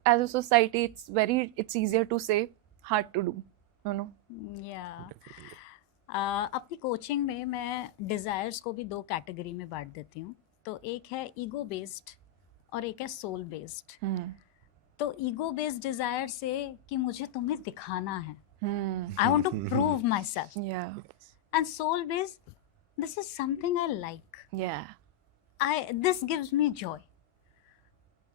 as a society it's easier to say, hard to do, you know. अपनी कोचिंग में मैं डिज़ायर्स को भी 2 कैटेगरी में बांट देती हूँ। तो एक है ईगो बेस्ड और एक है सोल बेस्ड। तो ईगो बेस्ड डिज़ायर से कि मुझे तुम्हें दिखाना है, I want to prove myself, and soul based, this is something I like, this gives me joy.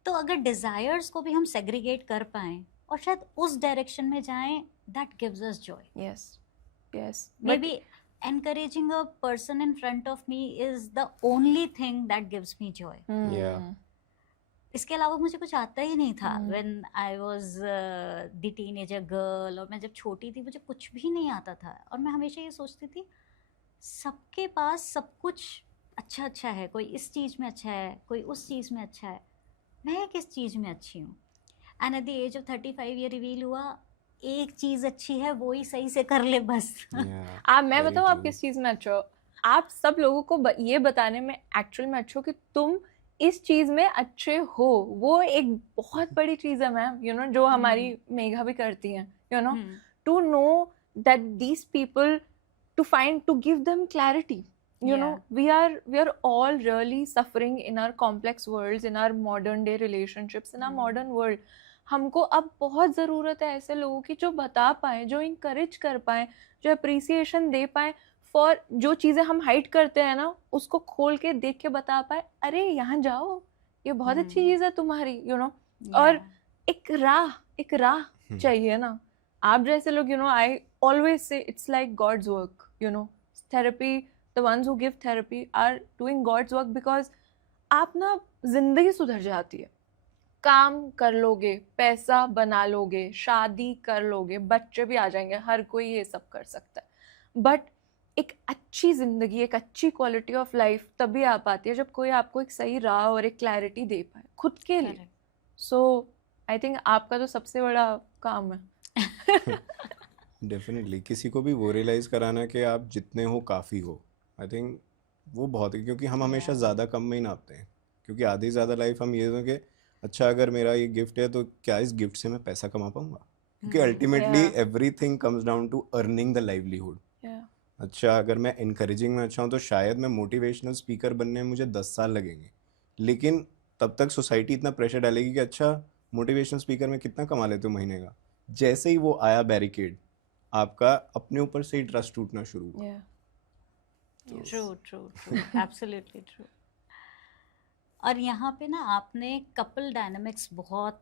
तो अगर डिज़ायर्स को भी हम सेग्रीगेट कर पाएं और शायद उस डायरेक्शन में जाएं, that gives us Joy. Yes. Maybe encouraging a person in front of me is the only thing that gives me joy. Yeah. इसके अलावा मुझे कुछ आता ही नहीं था when I was the teenager girl, और मैं जब छोटी थी मुझे कुछ भी नहीं आता था, और मैं हमेशा ये सोचती थी सबके पास सब कुछ अच्छा अच्छा है, कोई इस चीज़ में अच्छा है, कोई उस चीज़ में अच्छा है, मैं किस चीज़ में अच्छी हूँ। And at the age of 35 ये रिवील हुआ, एक चीज अच्छी है वो ही सही से कर ले बस। आप, मैं बताऊँ आप किस चीज में अच्छे हो, आप सब लोगों को ये बताने में एक्चुअल में अच्छे हो कि तुम इस चीज में अच्छे हो, वो एक बहुत बड़ी चीज है मैम, यू नो, जो हमारी मेघा भी करती हैं, you know, to know that these people, to find, to give them clarity, you know. We are all really suffering in our complex worlds, in our modern day relationships, in our modern world. हमको अब बहुत ज़रूरत है ऐसे लोगों की जो बता पाएँ, जो इंकरेज कर पाएँ, जो अप्रिसिएशन दे पाएँ फॉर जो चीज़ें हम हाइड करते हैं ना, उसको खोल के देख के बता पाए, अरे यहाँ जाओ, ये बहुत अच्छी चीज़ है तुम्हारी, यू नो। और एक राह चाहिए ना। आप जैसे लोग, you know, I always say it's like God's work, you know. Therapy, the ones who give therapy are doing God's work, because आप ना जिंदगी सुधर जाती है, काम कर लोगे, पैसा बना लोगे, शादी कर लोगे, बच्चे भी आ जाएंगे, हर कोई ये सब कर सकता है। बट एक अच्छी जिंदगी, एक अच्छी क्वालिटी ऑफ लाइफ तभी आ पाती है जब कोई आपको एक सही राह और एक क्लैरिटी दे पाए खुद के लिए। सो आई थिंक आपका तो सबसे बड़ा काम है। डेफिनेटली किसी को भी वो रियलाइज कराना कि आप जितने हो काफ़ी हो, आई थिंक वो बहुत है, क्योंकि हम हमेशा ज़्यादा कम में ही नापते हैं। क्योंकि आधी ज़्यादा लाइफ हम ये कि अच्छा अगर मेरा ये गिफ्ट है तो क्या इस गिफ्ट से मैं पैसा कमा पाऊंगा, क्योंकि ultimately everything comes down to earning the livelihood. अच्छा अगर मैं इनकरेजिंग में अच्छा हूँ तो शायद मैं मोटिवेशनल स्पीकर बनने में मुझे 10 साल लगेंगे, लेकिन तब तक सोसाइटी इतना प्रेशर डालेगी कि अच्छा मोटिवेशनल स्पीकर में कितना कमा लेते हो महीने का। जैसे ही वो आया बैरिकेड, आपका अपने ऊपर से ही ट्रस्ट टूटना शुरू हुआ। True, absolutely true. और यहाँ पे ना आपने कपल डायनामिक्स बहुत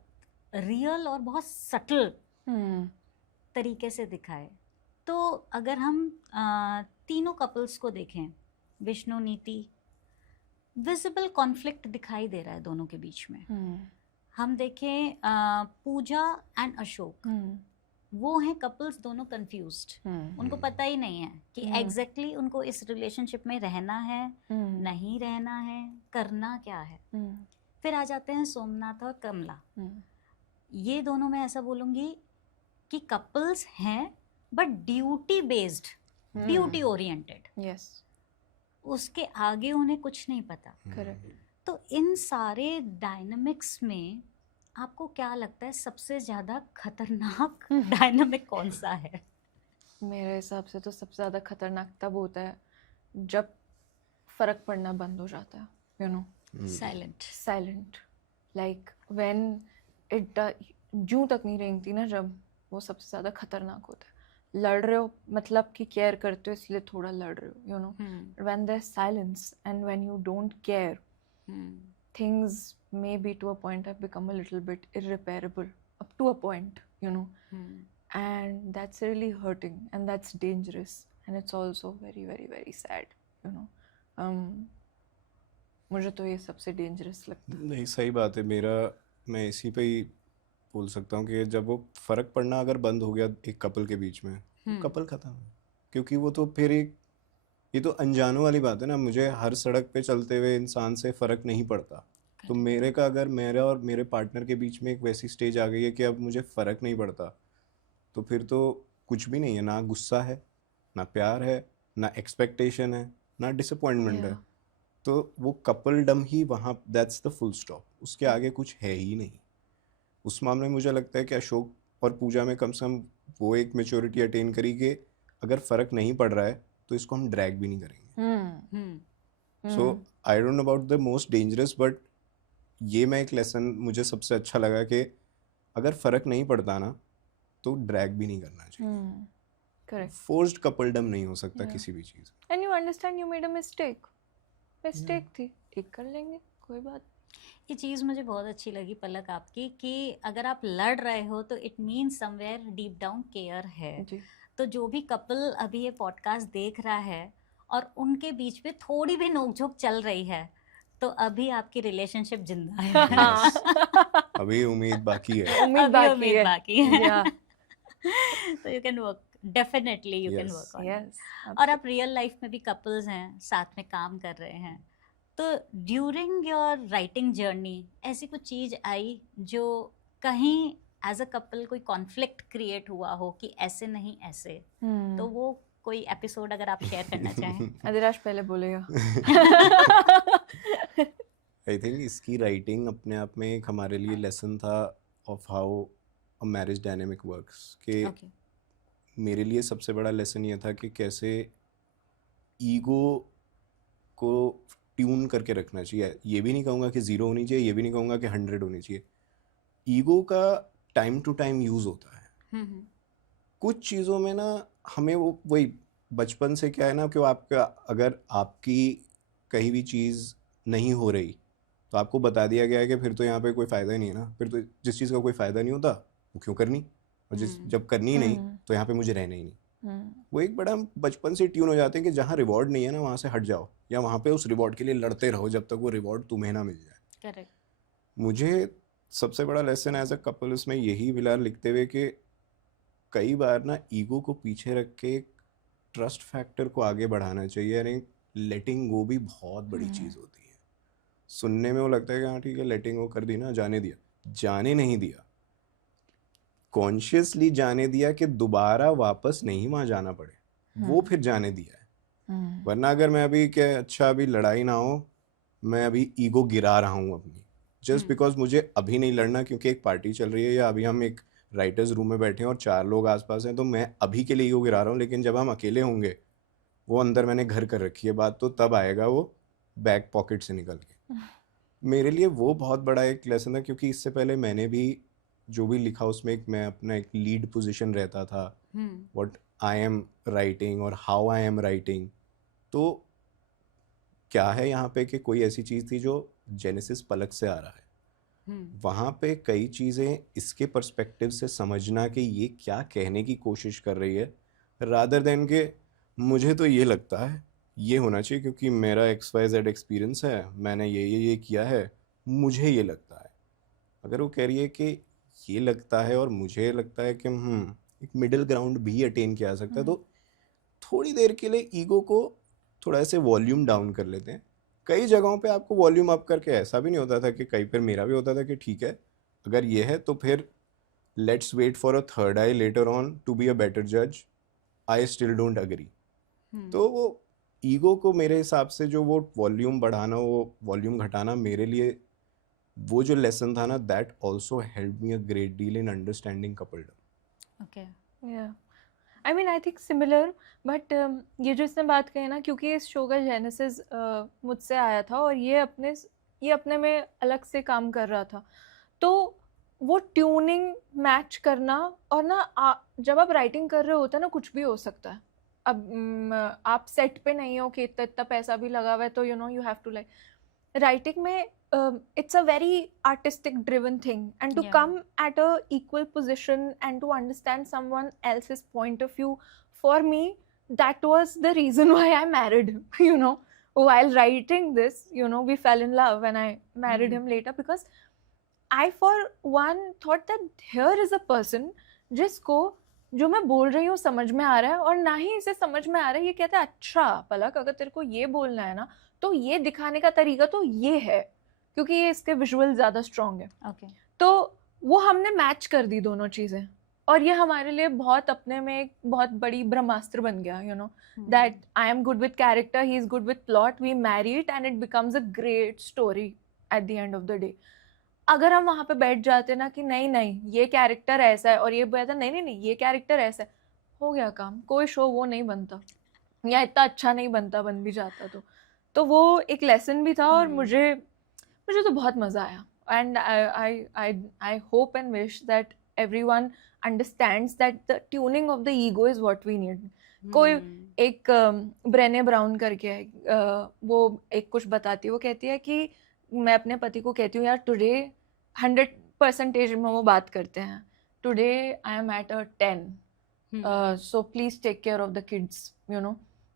रियल और बहुत सटल तरीके से दिखाए। तो अगर हम तीनों कपल्स को देखें, विष्णु नीति, विजिबल कॉन्फ्लिक्ट दिखाई दे रहा है दोनों के बीच में। हम देखें पूजा एंड अशोक, वो हैं कपल्स दोनों कंफ्यूज्ड, उनको पता ही नहीं है कि एग्जैक्टली उनको इस रिलेशनशिप में रहना है, नहीं रहना है, करना क्या है। फिर आ जाते हैं सोमनाथ और कमला। हम्म, ये दोनों मैं ऐसा बोलूँगी कि कपल्स हैं but duty based, duty oriented, yes, उसके आगे उन्हें कुछ नहीं पता। करेक्ट। तो इन सारे डायनामिक्स में आपको क्या लगता है सबसे ज़्यादा खतरनाक डायनामिक कौन सा है? मेरे हिसाब से तो सबसे ज़्यादा खतरनाक तब होता है जब फर्क पड़ना बंद हो जाता है, you know, silent. Silent, like when it जूं तक नहीं रेंगती ना, जब वो सबसे ज़्यादा खतरनाक होता है। लड़ रहे हो मतलब कि केयर करते हो इसलिए थोड़ा लड़ रहे हो, you know, when there silence and when you don't care, things maybe to a point have become a little bit irreparable, up to a point, you know, and that's really hurting and that's dangerous and it's also very very very sad, you know. मुझे तो ये सबसे dangerous लगता है। नहीं, सही बात है। मैं इसी पे ही बोल सकता हूँ कि जब वो फ़र्क पड़ना अगर बंद हो गया एक कपल के बीच में, कपल ख़त्म है। क्योंकि वो तो फिर ये तो अनजानों वाली बात है ना। मुझे हर सड़क पे चलते हुए इंसान से फ़र्क नहीं पड़ता। तो अगर मेरा और मेरे पार्टनर के बीच में एक वैसी स्टेज आ गई है कि अब मुझे फ़र्क नहीं पड़ता, तो फिर तो कुछ भी नहीं है। ना गुस्सा है, ना प्यार है, ना एक्सपेक्टेशन है, ना डिसअपॉइंटमेंट है। तो वो कपलडम ही वहाँ, दैट्स द फुल स्टॉप। उसके आगे कुछ है ही नहीं। उस मामले में मुझे लगता है कि अशोक और पूजा में कम से कम वो एक मेच्योरिटी अटेन करी कि अगर फ़र्क नहीं पड़ रहा है तो इसको हम ड्रैग भी नहीं करेंगे। So I don't know about the most dangerous, but ये मैं एक लेसन मुझे सबसे अच्छा लगा कि अगर फ़र्क नहीं पड़ता ना तो ड्रैग भी नहीं करना चाहिए। करेक्ट। फोर्स्ड कपलडम नहीं हो सकता किसी भी चीज़। And you understand you made a mistake थी, ठीक कर लेंगे, कोई बात। ये चीज़ मुझे बहुत अच्छी लगी पलक आपकी, कि अगर आप लड़ रहे हो तो it means somewhere deep down care है। जी। तो जो भी कपल अभी ये पॉडकास्ट देख रहा है और उनके बीच में थोड़ी भी नोकझोंक चल रही है, तो अभी आपकी रिलेशनशिप जिंदा है। अभी उम्मीद बाकी है। उम्मीद बाकी है। Yeah. तो you can work, definitely you can Yes. Work on. Yes, और आप रियल लाइफ में भी कपल्स हैं, साथ में काम कर रहे हैं, तो ड्यूरिंग योर राइटिंग जर्नी ऐसी कुछ चीज़ आई जो कहीं एज अ कपल कोई कॉन्फ्लिक्ट क्रिएट हुआ हो कि ऐसे नहीं ऐसे, तो वो कोई एपिसोड अगर आप शेयर करना चाहें? अधिराज पहले बोलेगा। आई थिंक इसकी राइटिंग अपने आप में एक हमारे लिए लेसन था of how a marriage dynamic works. कि Okay. मेरे लिए सबसे बड़ा लेसन ये था कि कैसे ईगो को ट्यून करके रखना चाहिए। ये भी नहीं कहूँगा कि 0 होनी चाहिए, ये भी नहीं कहूँगा कि 100 होनी चाहिए। ईगो का टाइम टू टाइम यूज़ होता है। कुछ चीज़ों में ना हमें वही बचपन से क्या है ना कि वो आपका, अगर आपकी कहीं भी चीज़ नहीं हो रही तो आपको बता दिया गया है कि फिर तो यहाँ पे कोई फ़ायदा ही नहीं है ना। फिर तो जिस चीज़ का कोई फ़ायदा नहीं होता वो क्यों करनी, और जब करनी ही नहीं तो यहाँ पे मुझे रहना ही नहीं। वो एक बड़ा बचपन से ट्यून हो जाते हैं कि जहाँ रिवॉर्ड नहीं है ना वहाँ से हट जाओ, या वहाँ पे उस रिवॉर्ड के लिए लड़ते रहो जब तक वो रिवॉर्ड तुम्हें ना मिल जाए। करेक्ट। मुझे सबसे बड़ा लेसन एज अ कपल उसमें यही मिला लिखते हुए कि कई बार ना ईगो को पीछे रख के ट्रस्ट फैक्टर को आगे बढ़ाना चाहिए। यानी लेटिंग गो भी बहुत बड़ी चीज़ होती है। सुनने में वो लगता है कि हाँ ठीक है लेटिंग गो कर दी ना, जाने दिया, जाने नहीं दिया, कॉन्शियसली जाने दिया कि दोबारा वापस नहीं वहाँ जाना पड़े, वो फिर जाने दिया है। वरना अगर मैं अभी कि अच्छा अभी लड़ाई ना हो, मैं अभी ईगो गिरा रहा हूँ अपनी, जस्ट बिकॉज मुझे अभी नहीं लड़ना क्योंकि एक पार्टी चल रही है या अभी हम एक राइटर्स रूम में बैठे हैं और 4 लोग आसपास हैं, तो मैं अभी के लिए ईगो गिरा रहा हूँ। लेकिन जब हम अकेले होंगे, वो अंदर मैंने घर कर रखी है बात, तो तब आएगा वो बैक पॉकेट से निकल के। मेरे लिए वो बहुत बड़ा एक लेसन है, क्योंकि इससे पहले मैंने भी जो भी लिखा उसमें मैं अपना एक लीड पोजीशन रहता था, व्हाट आई एम राइटिंग और हाउ आई एम राइटिंग। तो क्या है यहाँ पे कि कोई ऐसी चीज़ थी जो जेनेसिस पलक से आ रहा है, वहाँ पे कई चीज़ें इसके पर्सपेक्टिव से समझना कि ये क्या कहने की कोशिश कर रही है, रादर देन के मुझे तो ये लगता है ये होना चाहिए क्योंकि मेरा XYZ एक्सपीरियंस है, मैंने ये किया है, मुझे ये लगता है। अगर वो कह रही है कि ये लगता है और मुझे लगता है कि एक मिडिल ग्राउंड भी अटेन किया जा सकता है, तो थोड़ी देर के लिए ईगो को थोड़ा ऐसे वॉल्यूम डाउन कर लेते हैं, कई जगहों पे आपको वॉल्यूम अप करके, ऐसा भी नहीं होता था कि कई बार मेरा भी होता था कि ठीक है अगर ये है तो फिर let's wait for a third eye later on to be a better जज, आई स्टिल डोंट अग्री। तो वो ईगो को मेरे हिसाब से जो वो वॉल्यूम बढ़ाना, वो वॉल्यूम घटाना, मेरे लिए वो जो लेसन था ना, that also help me a great deal in understanding coupledom. Okay या I mean I think similar, but ये जो इसने बात कही ना, क्योंकि इस शो का जेनेसिस मुझसे आया था और ये अपने में अलग से काम कर रहा था, तो वो ट्यूनिंग मैच करना, और ना जब आप राइटिंग कर रहे होते हैं ना, कुछ भी हो सकता है। अब आप सेट पे नहीं हो कि इतना इतना पैसा भी लगा हुआ है, तो you have to like writing में it's a very artistic driven thing, and to Yeah. come at a equal position and to understand someone else's point of view, for me that was the reason why I married him. While writing this, we fell in love and I married him later, because I for one thought that here is a person जिसको जो मैं बोल रही हूँ समझ में आ रहा है, और ना ही इसे समझ में आ रहा है। ये कहता है अच्छा पलक, अगर तेरे को ये बोलना है ना, तो ये दिखाने का तरीका तो ये है, क्योंकि ये इसके विजुअल ज़्यादा स्ट्रॉन्ग है। ओके तो वो हमने मैच कर दी दोनों चीज़ें, और ये हमारे लिए बहुत अपने में एक बहुत बड़ी ब्रह्मास्त्र बन गया, that I am good with character, he is good with plot, we married and it becomes a great story at the end of the day. अगर हम वहाँ पे बैठ जाते ना कि नहीं नहीं ये कैरेक्टर ऐसा है, और ये कहता नहीं नहीं नहीं ये कैरेक्टर ऐसा है, हो गया काम, कोई शो वो नहीं बनता, या इतना अच्छा नहीं बनता, बन भी जाता तो वो एक लेसन भी था, और मुझे तो बहुत मज़ा आया। And I hope and wish that everyone understands that the tuning of the ego is what we need. कोई एक ब्रेने ब्राउन करके है, वो एक कुछ बताती है, वो कहती है कि मैं अपने पति को कहती हूँ यार टुडे 100% में वो बात करते हैं, today I am at a 10, so please take care of the kids,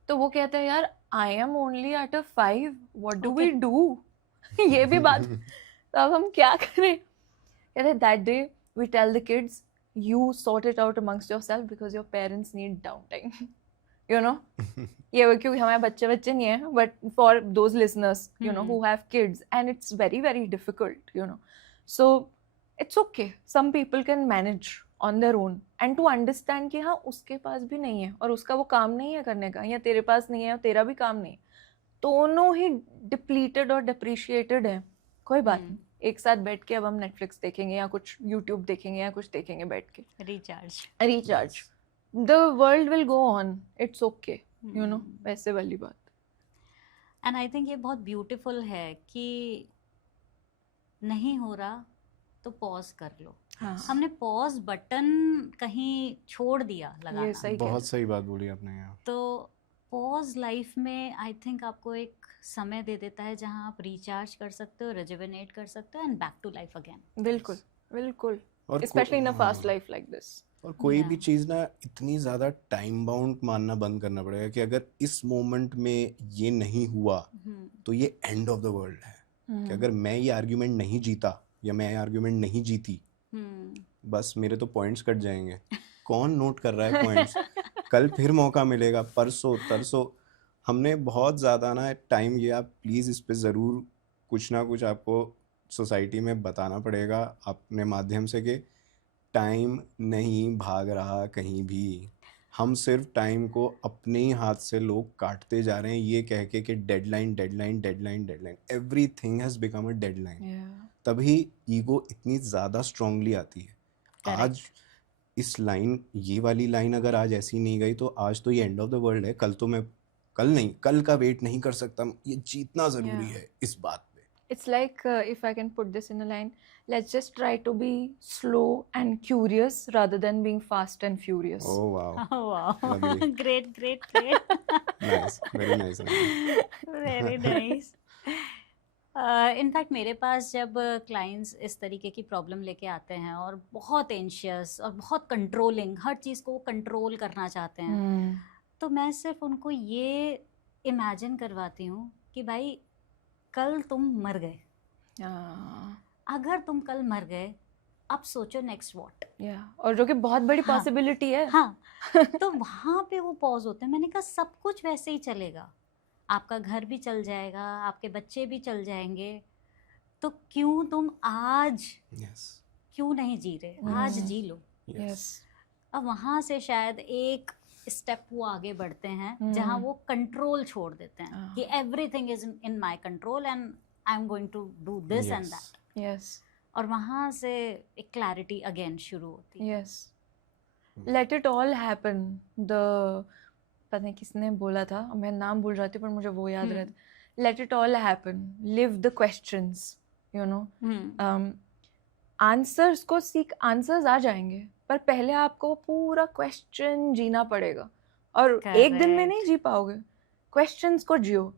तो वो कहता है यार I am only at a 5, what do we do. ये भी बात, तो अब हम क्या करें। कहते that day we tell the kids you sort it out amongst yourself because your parents need downtime. ये क्योंकि हमारे बच्चे नहीं है, but for those listeners who have kids, and it's very very difficult, so it's okay, some people can manage on their own, and to understand कि हाँ उसके पास भी नहीं है और उसका वो काम नहीं है करने का, या तेरे पास नहीं है और तेरा भी काम नहीं, दोनों ही डिप्लीटेड और डिप्रिशिएटेड है, कोई बात नहीं, एक साथ बैठ के अब हम नेटफ्लिक्स देखेंगे या कुछ यूट्यूब देखेंगे या कुछ देखेंगे बैठ के, recharge, the world will go on, it's okay, वैसे वाली बात। एंड आई थिंक ये बहुत ब्यूटीफुल है कि नहीं हो रहा तो पॉज कर लो। हाँ। हमने पॉज बटन कहीं छोड़ दिया लगाना। सही बहुत सही बात बोली आपने यहाँ। तो पॉज लाइफ में आई थिंक आपको एक समय दे देता है जहाँ आप रिचार्ज कर सकते हो, रिजुवेनेट कर सकते हो, and back to life again. बिल्कुल बिल्कुल, और specially in a fast life like this. और कोई भी चीज़ ना इतनी ज़्यादा टाइम बाउंड मानना बंद करना पड़ेगा कि अगर इस मोमेंट में ये नहीं हुआ तो ये एंड ऑफ द वर्ल्ड है। कि अगर मैं ये आर्ग्यूमेंट नहीं जीता या मैं ये आर्ग्यूमेंट नहीं जीती, बस मेरे तो पॉइंट्स कट जाएंगे। कौन नोट कर रहा है पॉइंट्स? कल फिर मौका मिलेगा, परसों तरसों। हमने बहुत ज़्यादा ना टाइम, ये आप प्लीज़ इस पे ज़रूर कुछ ना कुछ आपको सोसाइटी में बताना पड़ेगा अपने माध्यम से कि टाइम नहीं भाग रहा कहीं भी। हम सिर्फ टाइम को अपने ही हाथ से लोग काटते जा रहे हैं ये कह के कि deadline deadline deadline deadline, everything has become a deadline. तभी ईगो इतनी ज़्यादा स्ट्रांगली आती है। आज इस लाइन, ये वाली लाइन अगर आज ऐसी नहीं गई तो आज तो ये एंड ऑफ द वर्ल्ड है। कल तो मैं कल का वेट नहीं कर सकता। ये जीतना ज़रूरी है इस बात पे। It's like if I can put this in a line, let's just try to be slow and curious rather than being fast and furious. Oh wow. Oh wow. Lovely. Great. Nice, very nice. Very nice. In fact मेरे पास जब clients इस तरीके की problem लेके आते हैं और बहुत एंशियस और बहुत कंट्रोलिंग, हर चीज़ को कंट्रोल करना चाहते हैं, तो मैं सिर्फ उनको ये इमेजिन करवाती हूँ कि भाई कल तुम मर गए, अगर तुम कल मर गए अब सोचो नेक्स्ट व्हाट। और जो कि बहुत बड़ी पॉसिबिलिटी है। हाँ तो वहाँ पे वो पॉज होते हैं। मैंने कहा सब कुछ वैसे ही चलेगा, आपका घर भी चल जाएगा, आपके बच्चे भी चल जाएंगे, तो क्यों तुम आज यस क्यों नहीं जी रहे, आज जी लो। यस अब वहाँ से शायद एक स्टेप वो आगे बढ़ते हैं जहाँ वो कंट्रोल छोड़ देते हैं कि everything is in my control and I am going to do this and that, yes और वहाँ से एक क्लैरिटी अगेन शुरू होती है। Yes let it all happen. The पता नहीं किसने बोला था, मैं नाम भूल जाती हूँ पर मुझे वो याद रहता। Late it all happen, live the questions, you know. Answers को सीख, आंसर्स आ जाएंगे पर पहले आपको पूरा क्वेश्चन जीना पड़ेगा, और एक दिन में नहीं जी पाओगे। क्वेश्चंस को जियो,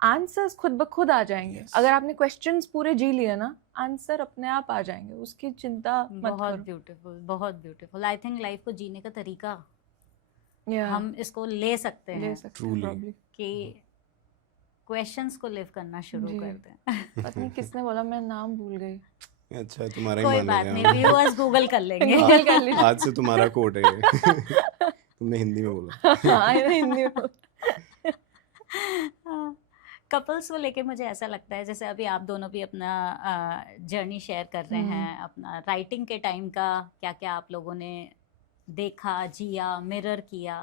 आंसर्स खुद ब खुद आ जाएंगे। Yes. अगर आपने क्वेश्चंस पूरे जी लिए ना, आंसर अपने आप आ जाएंगे, उसकी चिंता मत बहुत करो। ब्यूटीफुल, बहुत ब्यूटीफुल। आई थिंक लाइफ को जीने का तरीका Yeah, हम इसको ले सकते ले हैं सकते हैं Truly. probably। कि क्वेश्चंस को लिव करना शुरू जी। कर दें। पता नहीं किसने बोला, मैं नाम भूल गई। अच्छा, तुम्हारा ही कोई मान बात लेते नहीं, हैं व्यूअर्स गूगल कर लेंगे। गूगल कर लीजिए। आज से तुम्हारा कोट है ये तुमने हिंदी में बोला। हाँ, हिंदी में। कपल्स को लेके मुझे ऐसा लगता है जैसे अभी आप दोनों भी अपना जर्नी शेयर कर रहे हैं, अपना राइटिंग के टाइम का क्या क्या आप लोगों ने देखा, जिया, मिरर किया,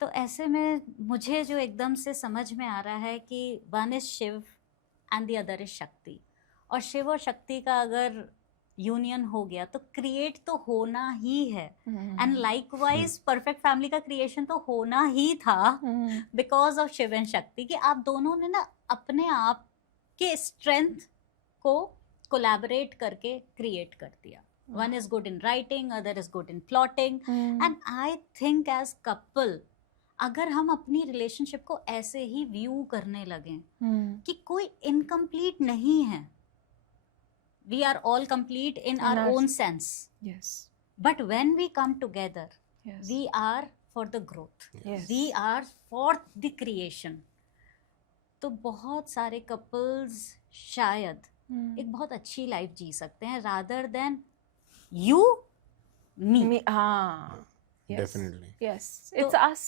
तो ऐसे में मुझे जो एकदम से समझ में आ रहा है कि one is Shiva and the other is Shakti, और शिव और शक्ति का अगर यूनियन हो गया तो क्रिएट तो होना ही है। एंड लाइकवाइज परफेक्ट फैमिली का क्रिएशन तो होना ही था बिकॉज ऑफ शिव एंड शक्ति, कि आप दोनों ने ना अपने आप के स्ट्रेंथ को कोलैबोरेट करके क्रिएट कर दिया। One is good in writing, other is good in plotting, and I think as couple अगर हम अपनी रिलेशनशिप को ऐसे ही व्यू करने लगें कि कोई इनकम्प्लीट नहीं है, we are all complete in our own sense, Yes, but when we come together yes, we are for the growth, yes. we are for the creation। तो बहुत सारे कपल्स शायद एक बहुत अच्छी लाइफ जी सकते हैं rather than you me। हाँ, yes, Definitely. yes, it's us,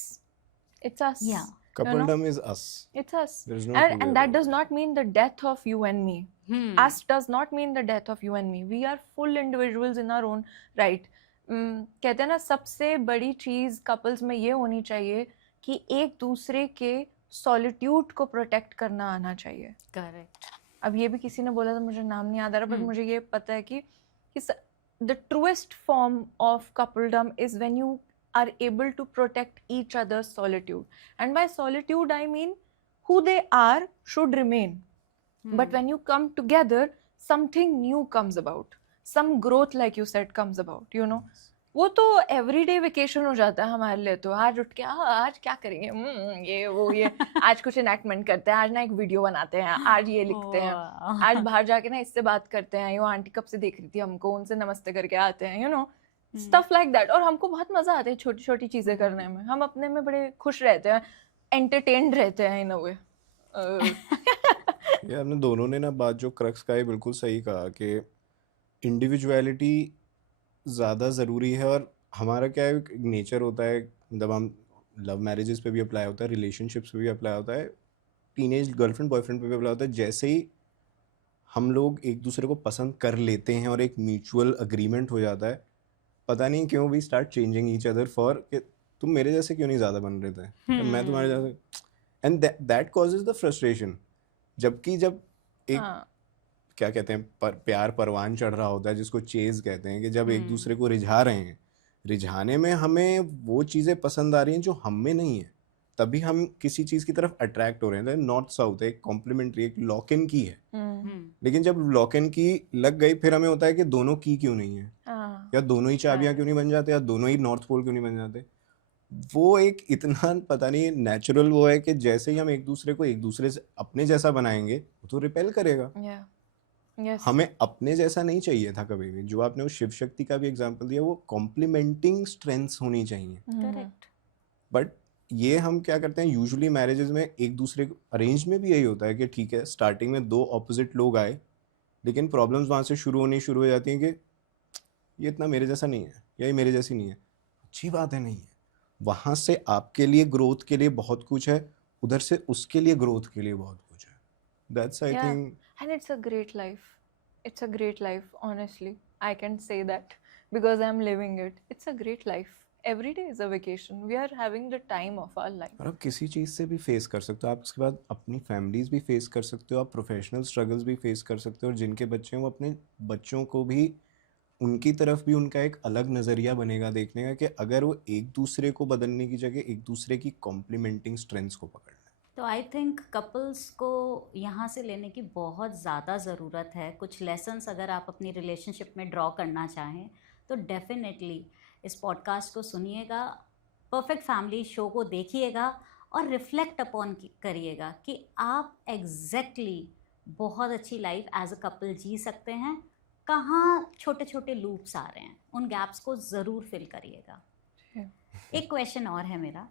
it's us, Yeah, Coupledom is us. it's us, There's no and two way that about does it. not mean the death of you and me. Us does not mean the death of you and me. We are full individuals in our own right. कहते हैं ना, सबसे बड़ी चीज couples में ये होनी चाहिए कि एक दूसरे के सॉलिट्यूड को प्रोटेक्ट करना आना चाहिए। करेक्ट। अब ये भी किसी ने बोला था, मुझे नाम नहीं याद आ रहा, बट मुझे ये पता है कि the truest form of coupledom is when you are able to protect each other's solitude, and by solitude I mean who they are should remain, but when you come together something new comes about, some growth like you said comes about, you know। वो तो everyday vacation हो जाता है हमारे लिए। तो आज उठ के आज क्या करेंगे, ये वो ये आज कुछ इनैक्टमेंट करते हैं, आज ना एक वीडियो बनाते हैं, आज ये लिखते हैं, आज बाहर जाके ना इससे बात करते हैं, यो आंटी कब से देख रही थी हमको, उनसे नमस्ते करके आते हैं, you no, stuff like that. और हमको बहुत मजा आता है छोटी छोटी चीजें करने में, हम अपने में बड़े खुश रहते हैं, एंटरटेन्ड रहते हैं इन अ वे। यार हमने दोनों ने ना बात जो क्रक्स का है बिल्कुल सही कहा कि इंडिविजुअलिटी ज़्यादा ज़रूरी है। और हमारा क्या है, नेचर होता है, जब हम लव मैरिजेस पे भी अप्लाई होता है, रिलेशनशिप्स पे भी अप्लाई होता है, टीनेज गर्लफ्रेंड बॉयफ्रेंड पे भी अप्लाई होता है। जैसे ही हम लोग एक दूसरे को पसंद कर लेते हैं और एक म्यूचुअल अग्रीमेंट हो जाता है, पता नहीं क्यों we start changing each other for कि तुम मेरे जैसे क्यों नहीं ज़्यादा बन रहे थे, या मैं तुम्हारे जैसे, and that causes the frustration. जबकि जब एक क्या कहते हैं प्यार परवान चढ़ रहा होता है, जिसको चेज कहते हैं, कि जब एक दूसरे को रिझा रहे हैं, रिझाने में हमें वो चीज़ें पसंद आ रही हैं जो हम में नहीं है, तभी हम किसी चीज़ की तरफ अट्रैक्ट हो रहे हैं। नॉर्थ साउथ एक कॉम्प्लीमेंट्री, एक लॉक इन की है, लेकिन जब लॉक इन की लग गई फिर हमें होता है कि दोनों की क्यों नहीं है, या दोनों ही चाबियां क्यों नहीं बन जाते, या दोनों ही नॉर्थ पोल क्यों नहीं बन जाते। वो एक इतना पता नहीं नेचुरल वो है कि जैसे ही हम एक दूसरे को एक दूसरे से अपने जैसा बनाएंगे वो तो रिपेल करेगा। Yes. हमें अपने जैसा नहीं चाहिए था कभी भी। जो आपने वो शिव शक्ति का भी एग्जांपल दिया, वो कॉम्प्लीमेंटिंग स्ट्रेंथ्स होनी चाहिए। करेक्ट। बट ये हम क्या करते हैं यूजुअली मैरिजेस में, एक दूसरे को अरेंज में भी यही होता है कि ठीक है स्टार्टिंग में दो ऑपोजिट लोग आए, लेकिन प्रॉब्लम्स वहाँ से शुरू हो जाती हैं कि ये इतना मेरे जैसा नहीं है, या ये मेरे जैसी नहीं है। अच्छी बात है, नहीं है, वहाँ से आपके लिए ग्रोथ के लिए बहुत कुछ है, उधर से उसके लिए ग्रोथ के लिए बहुत कुछ है. That's I Yeah. Think. And it's a great life. It's a great life, honestly. I can say that because I'm living it. It's a great life. Every day is a vacation. We are having the time of our life. और आप किसी चीज़ से भी face कर सकते हो. आप उसके बाद अपनी फैमिलीज भी फेस कर सकते हो, आप प्रोफेशनल स्ट्रगल्स भी फेस कर सकते हो, और जिनके बच्चे हैं वो अपने बच्चों को भी उनकी तरफ भी उनका एक अलग नज़रिया बनेगा देखने का, कि अगर वो एक दूसरे को बदलने की जगह एक दूसरे की कॉम्प्लीमेंटिंग स्ट्रेंथ्स को पकड़ लें. तो आई थिंक कपल्स को यहाँ से लेने की बहुत ज़्यादा ज़रूरत है. कुछ लेसन्स अगर आप अपनी रिलेशनशिप में ड्रॉ करना चाहें तो डेफिनेटली इस पॉडकास्ट को सुनिएगा, परफेक्ट फैमिली शो को देखिएगा और रिफ्लेक्ट अपॉन करिएगा कि आप एग्जैक्टली बहुत अच्छी लाइफ एज अ कपल जी सकते हैं. कहाँ छोटे छोटे लूप्स आ रहे हैं, उन गैप्स को ज़रूर फिल करिएगा. एक क्वेश्चन और है मेरा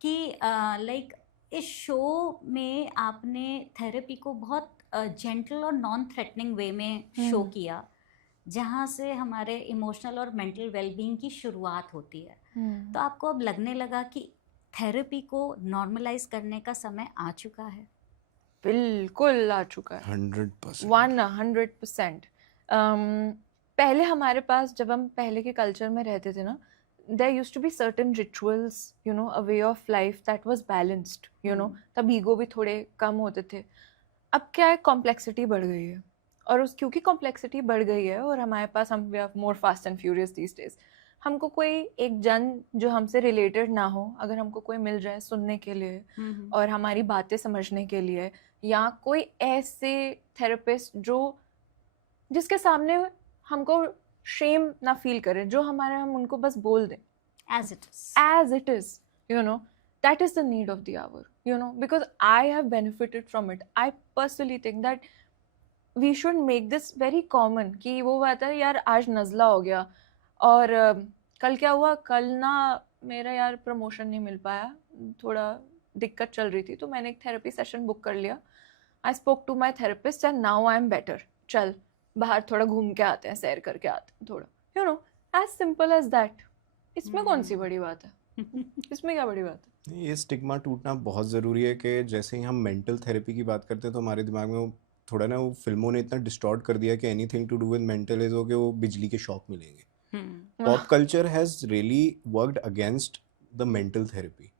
कि लाइक इस शो में आपने थेरेपी को बहुत जेंटल और नॉन थ्रेटनिंग वे में शो किया, जहाँ से हमारे इमोशनल और मेंटल वेलबींग की शुरुआत होती है. तो आपको अब लगने लगा कि थेरेपी को नॉर्मलाइज करने का समय आ चुका है? बिल्कुल आ चुका है. 100%. 100%. पहले हमारे पास, जब हम पहले के कल्चर में रहते थे ना, there used to be certain rituals, you know, a way of life that was balanced, you know. तब ईगो भी थोड़े कम होते थे. अब क्या है, कॉम्प्लेक्सिटी बढ़ गई है, और उस क्योंकि कॉम्प्लेक्सिटी बढ़ गई है और हमारे पास हम we are more fast and furious these days. हमको कोई एक जन जो हमसे रिलेटेड ना हो, अगर हमको कोई मिल जाए सुनने के लिए और हमारी बातें समझने के लिए, या कोई ऐसे थेरेपिस्ट जिसके सामने हमको शेम ना फील करे, जो हम उनको बस बोल दें as it is, you know, that is the need of the hour, you know, because I have benefited from it. I personally think that we should make this very common कि वो बात है यार, आज नज़ला हो गया और कल क्या हुआ, कल ना मेरा यार प्रमोशन नहीं मिल पाया, थोड़ा दिक्कत चल रही थी, तो मैंने एक थेरेपी सेशन बुक कर लिया. I spoke to my therapist and now I am better. चल बाहर थोड़ा घूम के आते हैं, सैर करके आते हैं थोड़ा, you know, as simple as that. इसमें कौन सी बड़ी बात है? इसमें क्या बड़ी बात है? ये स्टिग्मा टूटना बहुत ज़रूरी है कि जैसे ही हम मेंटल थेरेपी की बात करते हैं तो हमारे दिमाग में वो थोड़ा ना, वो फिल्मों ने इतना डिस्टॉर्ट कर दिया कि anything to do with mental is हो कि वो बिजली के शॉक मिलेंगे. Pop culture has really worked against the mental therapy.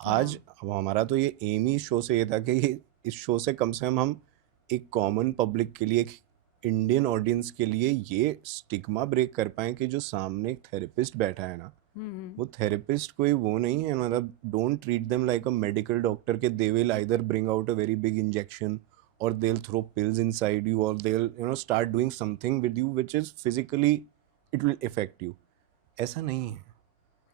आज हमारा तो ये एम ही शो से ये था कि इस शो से कम से कम हम एक कॉमन पब्लिक के लिए, एक इंडियन ऑडियंस के लिए ये स्टिग्मा ब्रेक कर पाएँ कि जो सामने एक थेरेपिस्ट बैठा है ना, वो थेरेपिस्ट कोई वो नहीं है, मतलब don't treat them like a medical doctor के they will either bring out a very big injection और they will throw pills inside you और they will, you know, start doing something with you which is physically it will effect you. ऐसा नहीं है.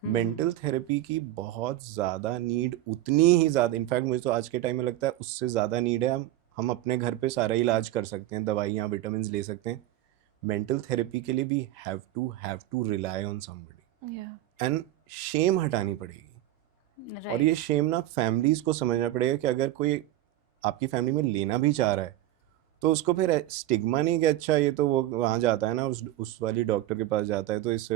Mental therapy की बहुत ज़्यादा need, उतनी ही ज़्यादा, इनफैक्ट मुझे तो आज के टाइम में लगता है उससे ज़्यादा नीड है. हम अपने घर पे सारा इलाज कर सकते हैं, दवाइयाँ विटामिन ले सकते हैं. मेंटल थेरेपी के लिए भी have to rely on somebody and shame हटानी पड़ेगी. और ये शेम ना फैमिलीज़ को समझना पड़ेगा कि अगर कोई आपकी फैमिली में लेना भी चाह रहा है तो उसको फिर स्टिग्मा नहीं कि अच्छा ये तो वो वहाँ जाता है ना, उस वाली डॉक्टर के पास जाता है, तो इस,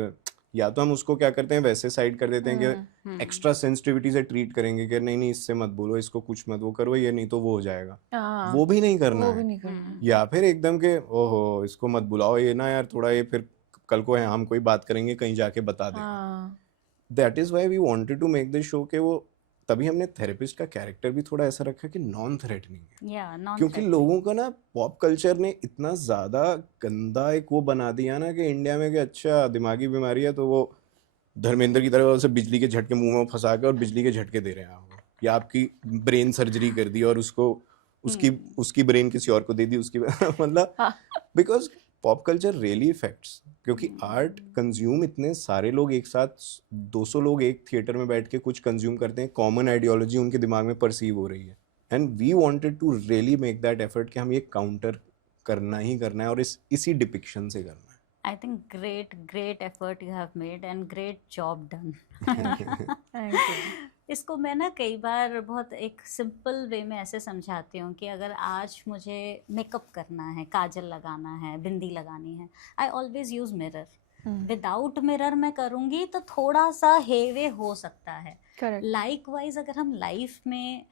या तो हम उसको क्या करते हैं वैसे साइड कर देते हैं कि एक्स्ट्रा सेंसिटिविटी से ट्रीट करेंगे कि नहीं इससे मत बोलो, इसको कुछ मत वो करो, ये नहीं तो वो हो जाएगा. वो भी नहीं करना है. या फिर एकदम के ओहो इसको मत बुलाओ, ये ना यार थोड़ा, ये फिर कल को हम कोई बात करेंगे कहीं जाके बता देंगे. That is why we wanted to make this show के वो, तभी हमने थेरेपिस्ट का कैरेक्टर भी थोड़ा ऐसा रखा कि नॉन थ्रेटनिंग है. क्योंकि लोगों का ना पॉप कल्चर ने इतना ज़्यादा गंदा एक वो बना दिया ना कि इंडिया में कि अच्छा दिमागी बीमारी है तो वो धर्मेंद्र की तरह से बिजली के झटके मुंह में फंसा के और बिजली के झटके दे रहे हैं आपको, या आपकी ब्रेन सर्जरी कर दी और उसको उसकी ब्रेन किसी और को दे दी उसकी मतलब because pop culture really effects, क्योंकि आर्ट कंज्यूम इतने सारे लोग एक साथ 200 लोग एक थिएटर में बैठ के कुछ कंज्यूम करते हैं, कॉमन आइडियोलॉजी उनके दिमाग में परसीव हो रही है. And we wanted to really make that effort कि हम ये काउंटर करना ही करना है और इसी डिपिक्शन से करना है. I think great effort you have made and great job done. Thank you. इसको मैं ना कई बार बहुत एक सिंपल वे में ऐसे समझाती हूँ कि अगर आज मुझे मेकअप करना है, काजल लगाना है, बिंदी लगानी है, I always use mirror. Without mirror मैं करूँगी तो थोड़ा सा हेवे हो सकता है. Correct. लाइकवाइज अगर हम लाइफ में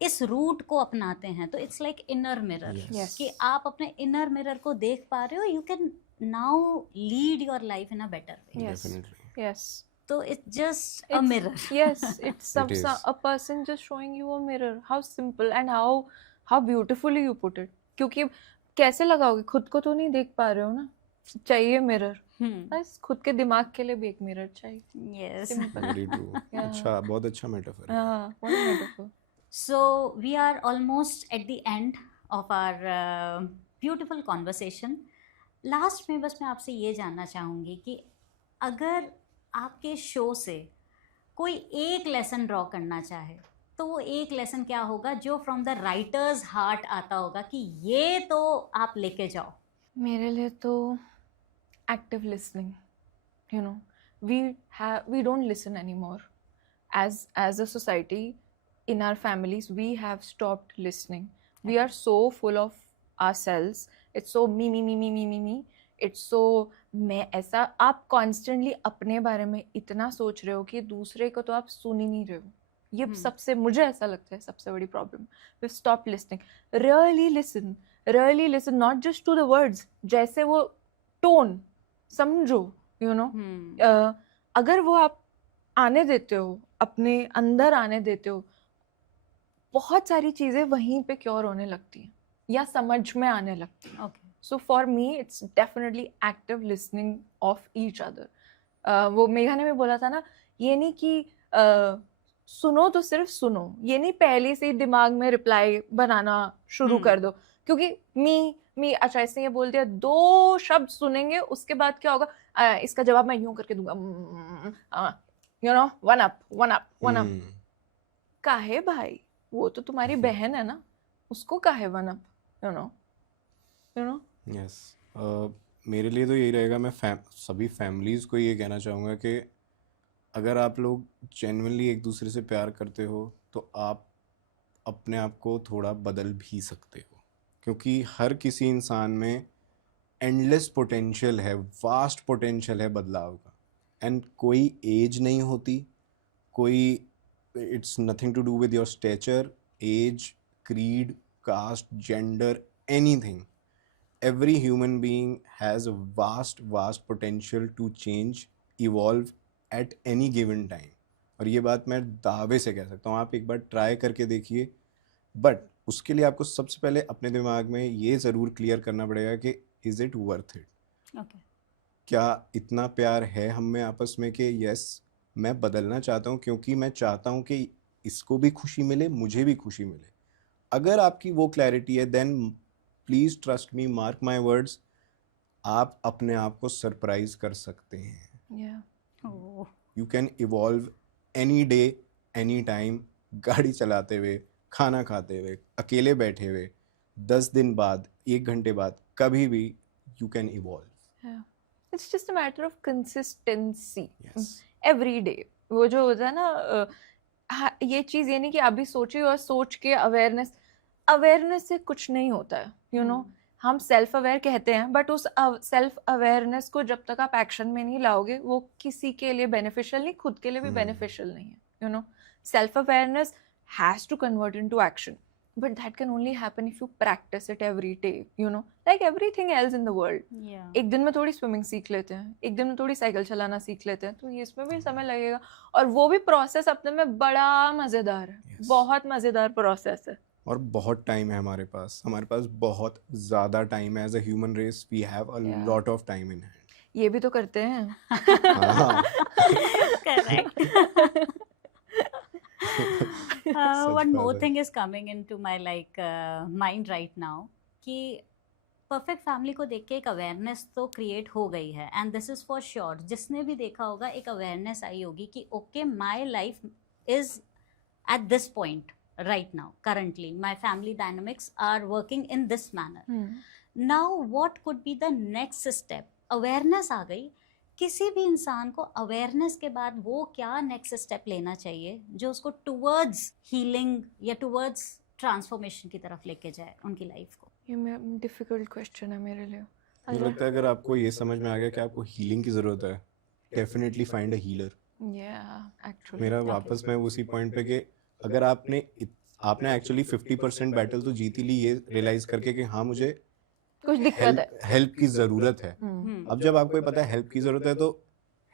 इस रूट को अपनाते हैं तो it's like inner mirror Yes. कि आप अपने इनर मिरर को देख पा रहे हो, you can now lead your life in a better way. Yes. Definitely. Yes. तो it's just a It's- mirror. Yes, it's It is. a person just showing you a mirror. How simple and how beautifully you put it. क्योंकि कैसे लगाओगे, खुद को तो नहीं देख पा रहे हो ना, चाहिए मिरर. बस खुद के दिमाग के लिए भी एक मिरर चाहिए. Yes. Simple. Very true. Yeah. अच्छा, बहुत अच्छा मेटाफर है. हाँ, what a metaphor. So we are almost at the end of our beautiful conversation. Last में बस मैं आपसे ये जानना चाहूँगी कि अगर आपके शो से कोई एक लेसन ड्रॉ करना चाहे तो वो एक लेसन क्या होगा जो फ्रॉम द राइटर्स हार्ट आता होगा कि ये तो आप लेके जाओ? मेरे लिए तो active listening, you know, we don't listen anymore as a society. In our families we have stopped listening. We are so full of ourselves. It's so me. It's so मैं ऐसा, आप constantly अपने बारे में इतना सोच रहे हो कि दूसरे को तो आप सुन ही नहीं रहे हो. ये सबसे, मुझे ऐसा लगता है सबसे बड़ी problem. We stop listening. Really listen, not just to the words. जैसे वो टोन समझो, you know. अगर वो आप आने देते हो, अपने अंदर आने देते हो, बहुत सारी चीज़ें वहीं पे क्योर होने लगती हैं या समझ में आने लगती हैं. Okay. So for me it's definitely active listening of each other. वो मेघा ने भी बोला था ना, ये नहीं कि सुनो तो सिर्फ सुनो, ये नहीं पहले से ही दिमाग में रिप्लाई बनाना शुरू कर दो, क्योंकि मी अच्छा इसने ये बोल दिया, 2 शब्द सुनेंगे, उसके बाद क्या होगा, इसका जवाब मैं यूं करके दूंगा, you know, one up. काहे भाई, वो तो तुम्हारी बहन है ना, उसको काहे one up, you know. Yes. मेरे लिए तो यही रहेगा. मैं सभी फैमिलीज को ये कहना चाहूँगा कि अगर आप लोग जेन्युइनली एक दूसरे से प्यार करते हो तो आप अपने आप को थोड़ा बदल भी सकते हो, क्योंकि हर किसी इंसान में एंडलेस पोटेंशियल है, वास्ट पोटेंशियल है बदलाव का. एंड कोई एज नहीं होती, कोई, it's nothing to do with your stature, age, creed, caste, gender, anything. Every human being has a vast potential to change, evolve at any given time. और ये बात मैं दावे से कह सकता हूँ. आप एक बार ट्राई करके देखिए, बट उसके लिए आपको सबसे पहले अपने दिमाग में ये ज़रूर क्लियर करना पड़ेगा कि is it worth it. Okay. क्या इतना प्यार है हम में आपस में कि यस मैं बदलना चाहता हूँ, क्योंकि मैं चाहता हूँ कि इसको भी खुशी मिले, मुझे भी खुशी मिले. अगर आपकी वो क्लैरिटी है, then please trust me, mark my words, आप अपने आप को सरप्राइज कर सकते हैं. Oh. You can evolve any day, any time. गाड़ी चलाते हुए, खाना खाते हुए, अकेले बैठे हुए, 10 दिन बाद, 1 घंटे बाद, कभी भी you can evolve. It's just a matter of consistency. Yes. Every day. वो जो होता है ना, ये चीज़ ये नहीं कि अभी सोची और सोच के अवेयरनेस से कुछ नहीं होता है, you know. हम सेल्फ अवेयर कहते हैं, बट उस सेल्फ अवेयरनेस को जब तक आप एक्शन में नहीं लाओगे, वो किसी के लिए बेनिफिशियल नहीं, खुद के लिए भी बेनिफिशियल नहीं है, you know. Self awareness has to convert into action, but that can only happen if you practice it every day, you know, like everything else in the world. Yeah. एक दिन में थोड़ी स्विमिंग सीख लेते हैं, एक दिन में थोड़ी साइकिल चलाना सीख लेते हैं, तो ये इसमें भी समय लगेगा, और वो भी प्रोसेस अपने में बड़ा मज़ेदार है. Yes. बहुत मज़ेदार प्रोसेस है. और बहुत टाइम है हमारे पास बहुत ज़्यादा टाइम है. As a human race we have a Yeah. Lot of time in hand. ये भी तो करते हैं. हाँ. Correct. Such One more father. thing is coming into my mind right now कि परफेक्ट फैमिली को देख के एक अवेयरनेस तो क्रिएट हो गई है, and this is for sure. जिसने भी देखा होगा एक अवेयरनेस आई होगी कि okay my life is at this point right now, currently my family dynamics are working in this manner. Now what could be the next step? Awareness आ गई, किसी भी इंसान को अवेयरनेस के बाद वो क्या नेक्स्ट स्टेप लेना चाहिए जो उसको टुवर्ड्स हीलिंग या टुवर्ड्स ट्रांसफॉर्मेशन की तरफ लेके जाए उनकी लाइफ को? ये डिफिकल्ट क्वेश्चन है मेरे लिए. मुझे लगता है अगर आपको ये समझ में आ गया कि आपको हीलिंग की ज़रूरत है, definitely find a healer. Yeah, actually. मेरा वापस मैं उसी पॉइंट पे कि अगर आपने आपने एक्चुअली 50% बैटल तो जीत ही ली, ये रियलाइज करके कि हाँ मुझे कुछ दिक्कत है। हेल्प की जरूरत है। हम्म। अब जब आपको ये पता है हेल्प की जरूरत है, तो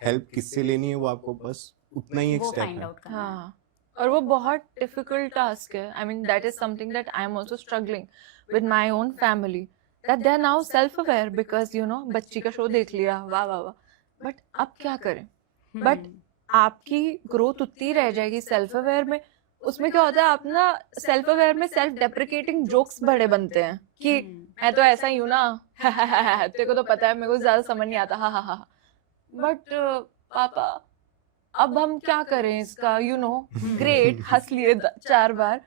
हेल्प किससे लेनी है वो आपको बस उतना ही एक वो स्टेप फाइंड है। आउट करना है। हाँ, और वो बहुत डिफिकल्ट टास्क है। I mean that is something that I am also struggling with my own family, that they are now self aware because you know बच्ची का शो देख लिया, वाह वाह वाह, बट अब क्या करें। बट आपकी ग्रोथ उतनी रह जाएगी सेल्फ अवेयर में। उसमें क्या होता है, आप ना सेल्फ अवेयर में सेल्फ डेप्रिकेटिंग जोक्स बड़े बनते हैं कि मैं तो ऐसा ही हूँ ना, तेरे को तो पता है, मेरे को ज्यादा समझ नहीं आता, हा हा हा। बट पापा अब हम क्या करें इसका, यू नो ग्रेट, हंस लिए 4 बार।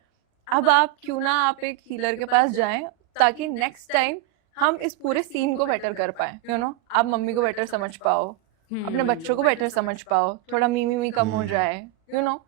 अब आप क्यों ना आप एक हीलर के पास जाएं ताकि नेक्स्ट टाइम हम इस पूरे सीन को बेटर कर पाए, यू नो आप मम्मी को बेटर समझ पाओ, अपने बच्चों को बेटर समझ पाओ, थोड़ा मी कम हो जाए, यू नो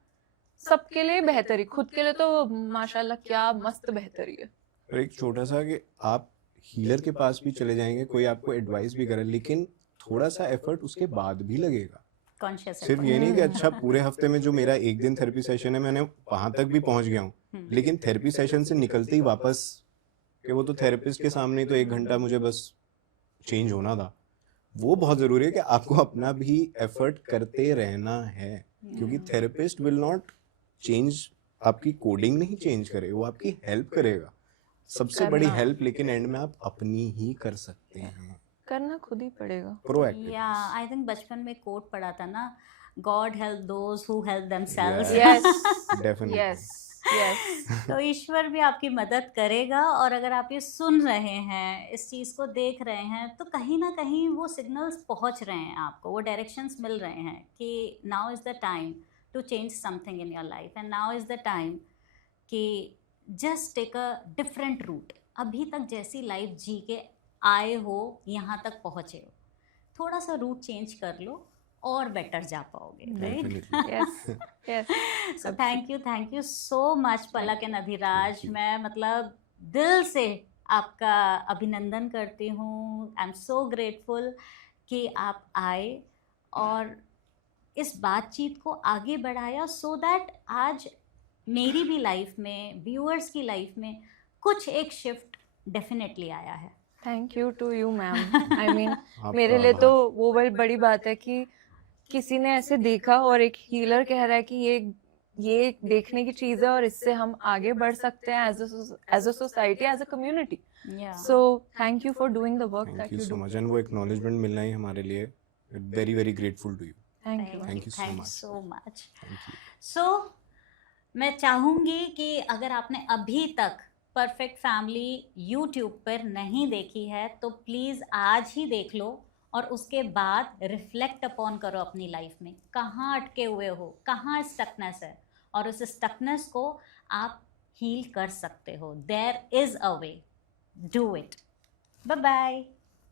सबके लिए बेहतरी, खुद के लिए तो माशाल्लाह क्या मस्त बेहतरी है। और एक छोटा सा कि आप हीलर के पास भी चले जाएंगे, कोई आपको एडवाइस भी करे, लेकिन थोड़ा सा एफर्ट उसके बाद भी लगेगा। कॉन्शियस सिर्फ ये नहीं कि अच्छा पूरे हफ्ते में जो मेरा एक दिन थेरेपी सेशन है मैंने वहां तक भी पहुंच गया हूँ, लेकिन थेरेपी सेशन से निकलते ही वापस कि वो तो थेरेपिस्ट के सामने तो 1 घंटा मुझे बस चेंज होना था, वो बहुत जरूरी है कि आपको अपना भी एफर्ट करते रहना है, क्योंकि थेरेपिस्ट विल नॉट चेंज, आपकी कोडिंग नहीं चेंज करे, वो आपकी हेल्प करेगा, सबसे बड़ी करना। हेल्प, लेकिन एंड में आप अपनी ही कर सकते हैं, करना खुद ही पड़ेगा। प्रोएक्टिव। या आई थिंक बचपन में कोट पढ़ा था ना, God help those who help themselves. Yes definitely. Yes yes. तो ईश्वर भी आपकी मदद करेगा। और अगर आप ये सुन रहे हैं, इस चीज़ को देख रहे हैं, तो कहीं ना कहीं वो सिग्नल्स पहुंच रहे हैं आपको, वो डायरेक्शंस मिल रहे हैं कि now is the time to change something in your life, and now is the time कि just take a different route. अभी तक जैसी लाइफ जी के आए हो, यहाँ तक पहुँचे हो, थोड़ा सा रूट चेंज कर लो और बेटर जा पाओगे, right? Yes yes. So thank you so much Palak and Adhiraj. Thank you. मैं मतलब दिल से आपका अभिनंदन करती हूँ। आई एम सो ग्रेटफुल कि आप आए और इस बातचीत को आगे बढ़ाया, सो दैट आज मेरी भी लाइफ में, व्यूअर्स की लाइफ में कुछ एक शिफ्ट डेफिनेटली आया है। Thank you to you ma'am. I mean आपका मेरे लिए आभार। तो वो बड़ी बात है कि किसी ने ऐसे देखा और एक हीलर कह रहा है कि ये एक देखने की चीज है और इससे हम आगे बढ़ सकते हैं as a society, as a community. So thank you for doing the work thank that you you so do. Much, and वो एक्नॉलेजमेंट मिलना ही हमारे लिए very very grateful to you. Thank you. Thank you so much. So much. Thank you. So मैं चाहूँगी कि अगर आपने अभी तक परफेक्ट फैमिली यूट्यूब पर नहीं देखी है, तो प्लीज़ आज ही देख लो और उसके बाद रिफ्लेक्ट अपॉन करो अपनी लाइफ में, कहाँ अटके हुए हो, कहाँ स्टकनेस है, और उस स्टकनेस को आप हील कर सकते हो। There is a way, do it. Bye bye.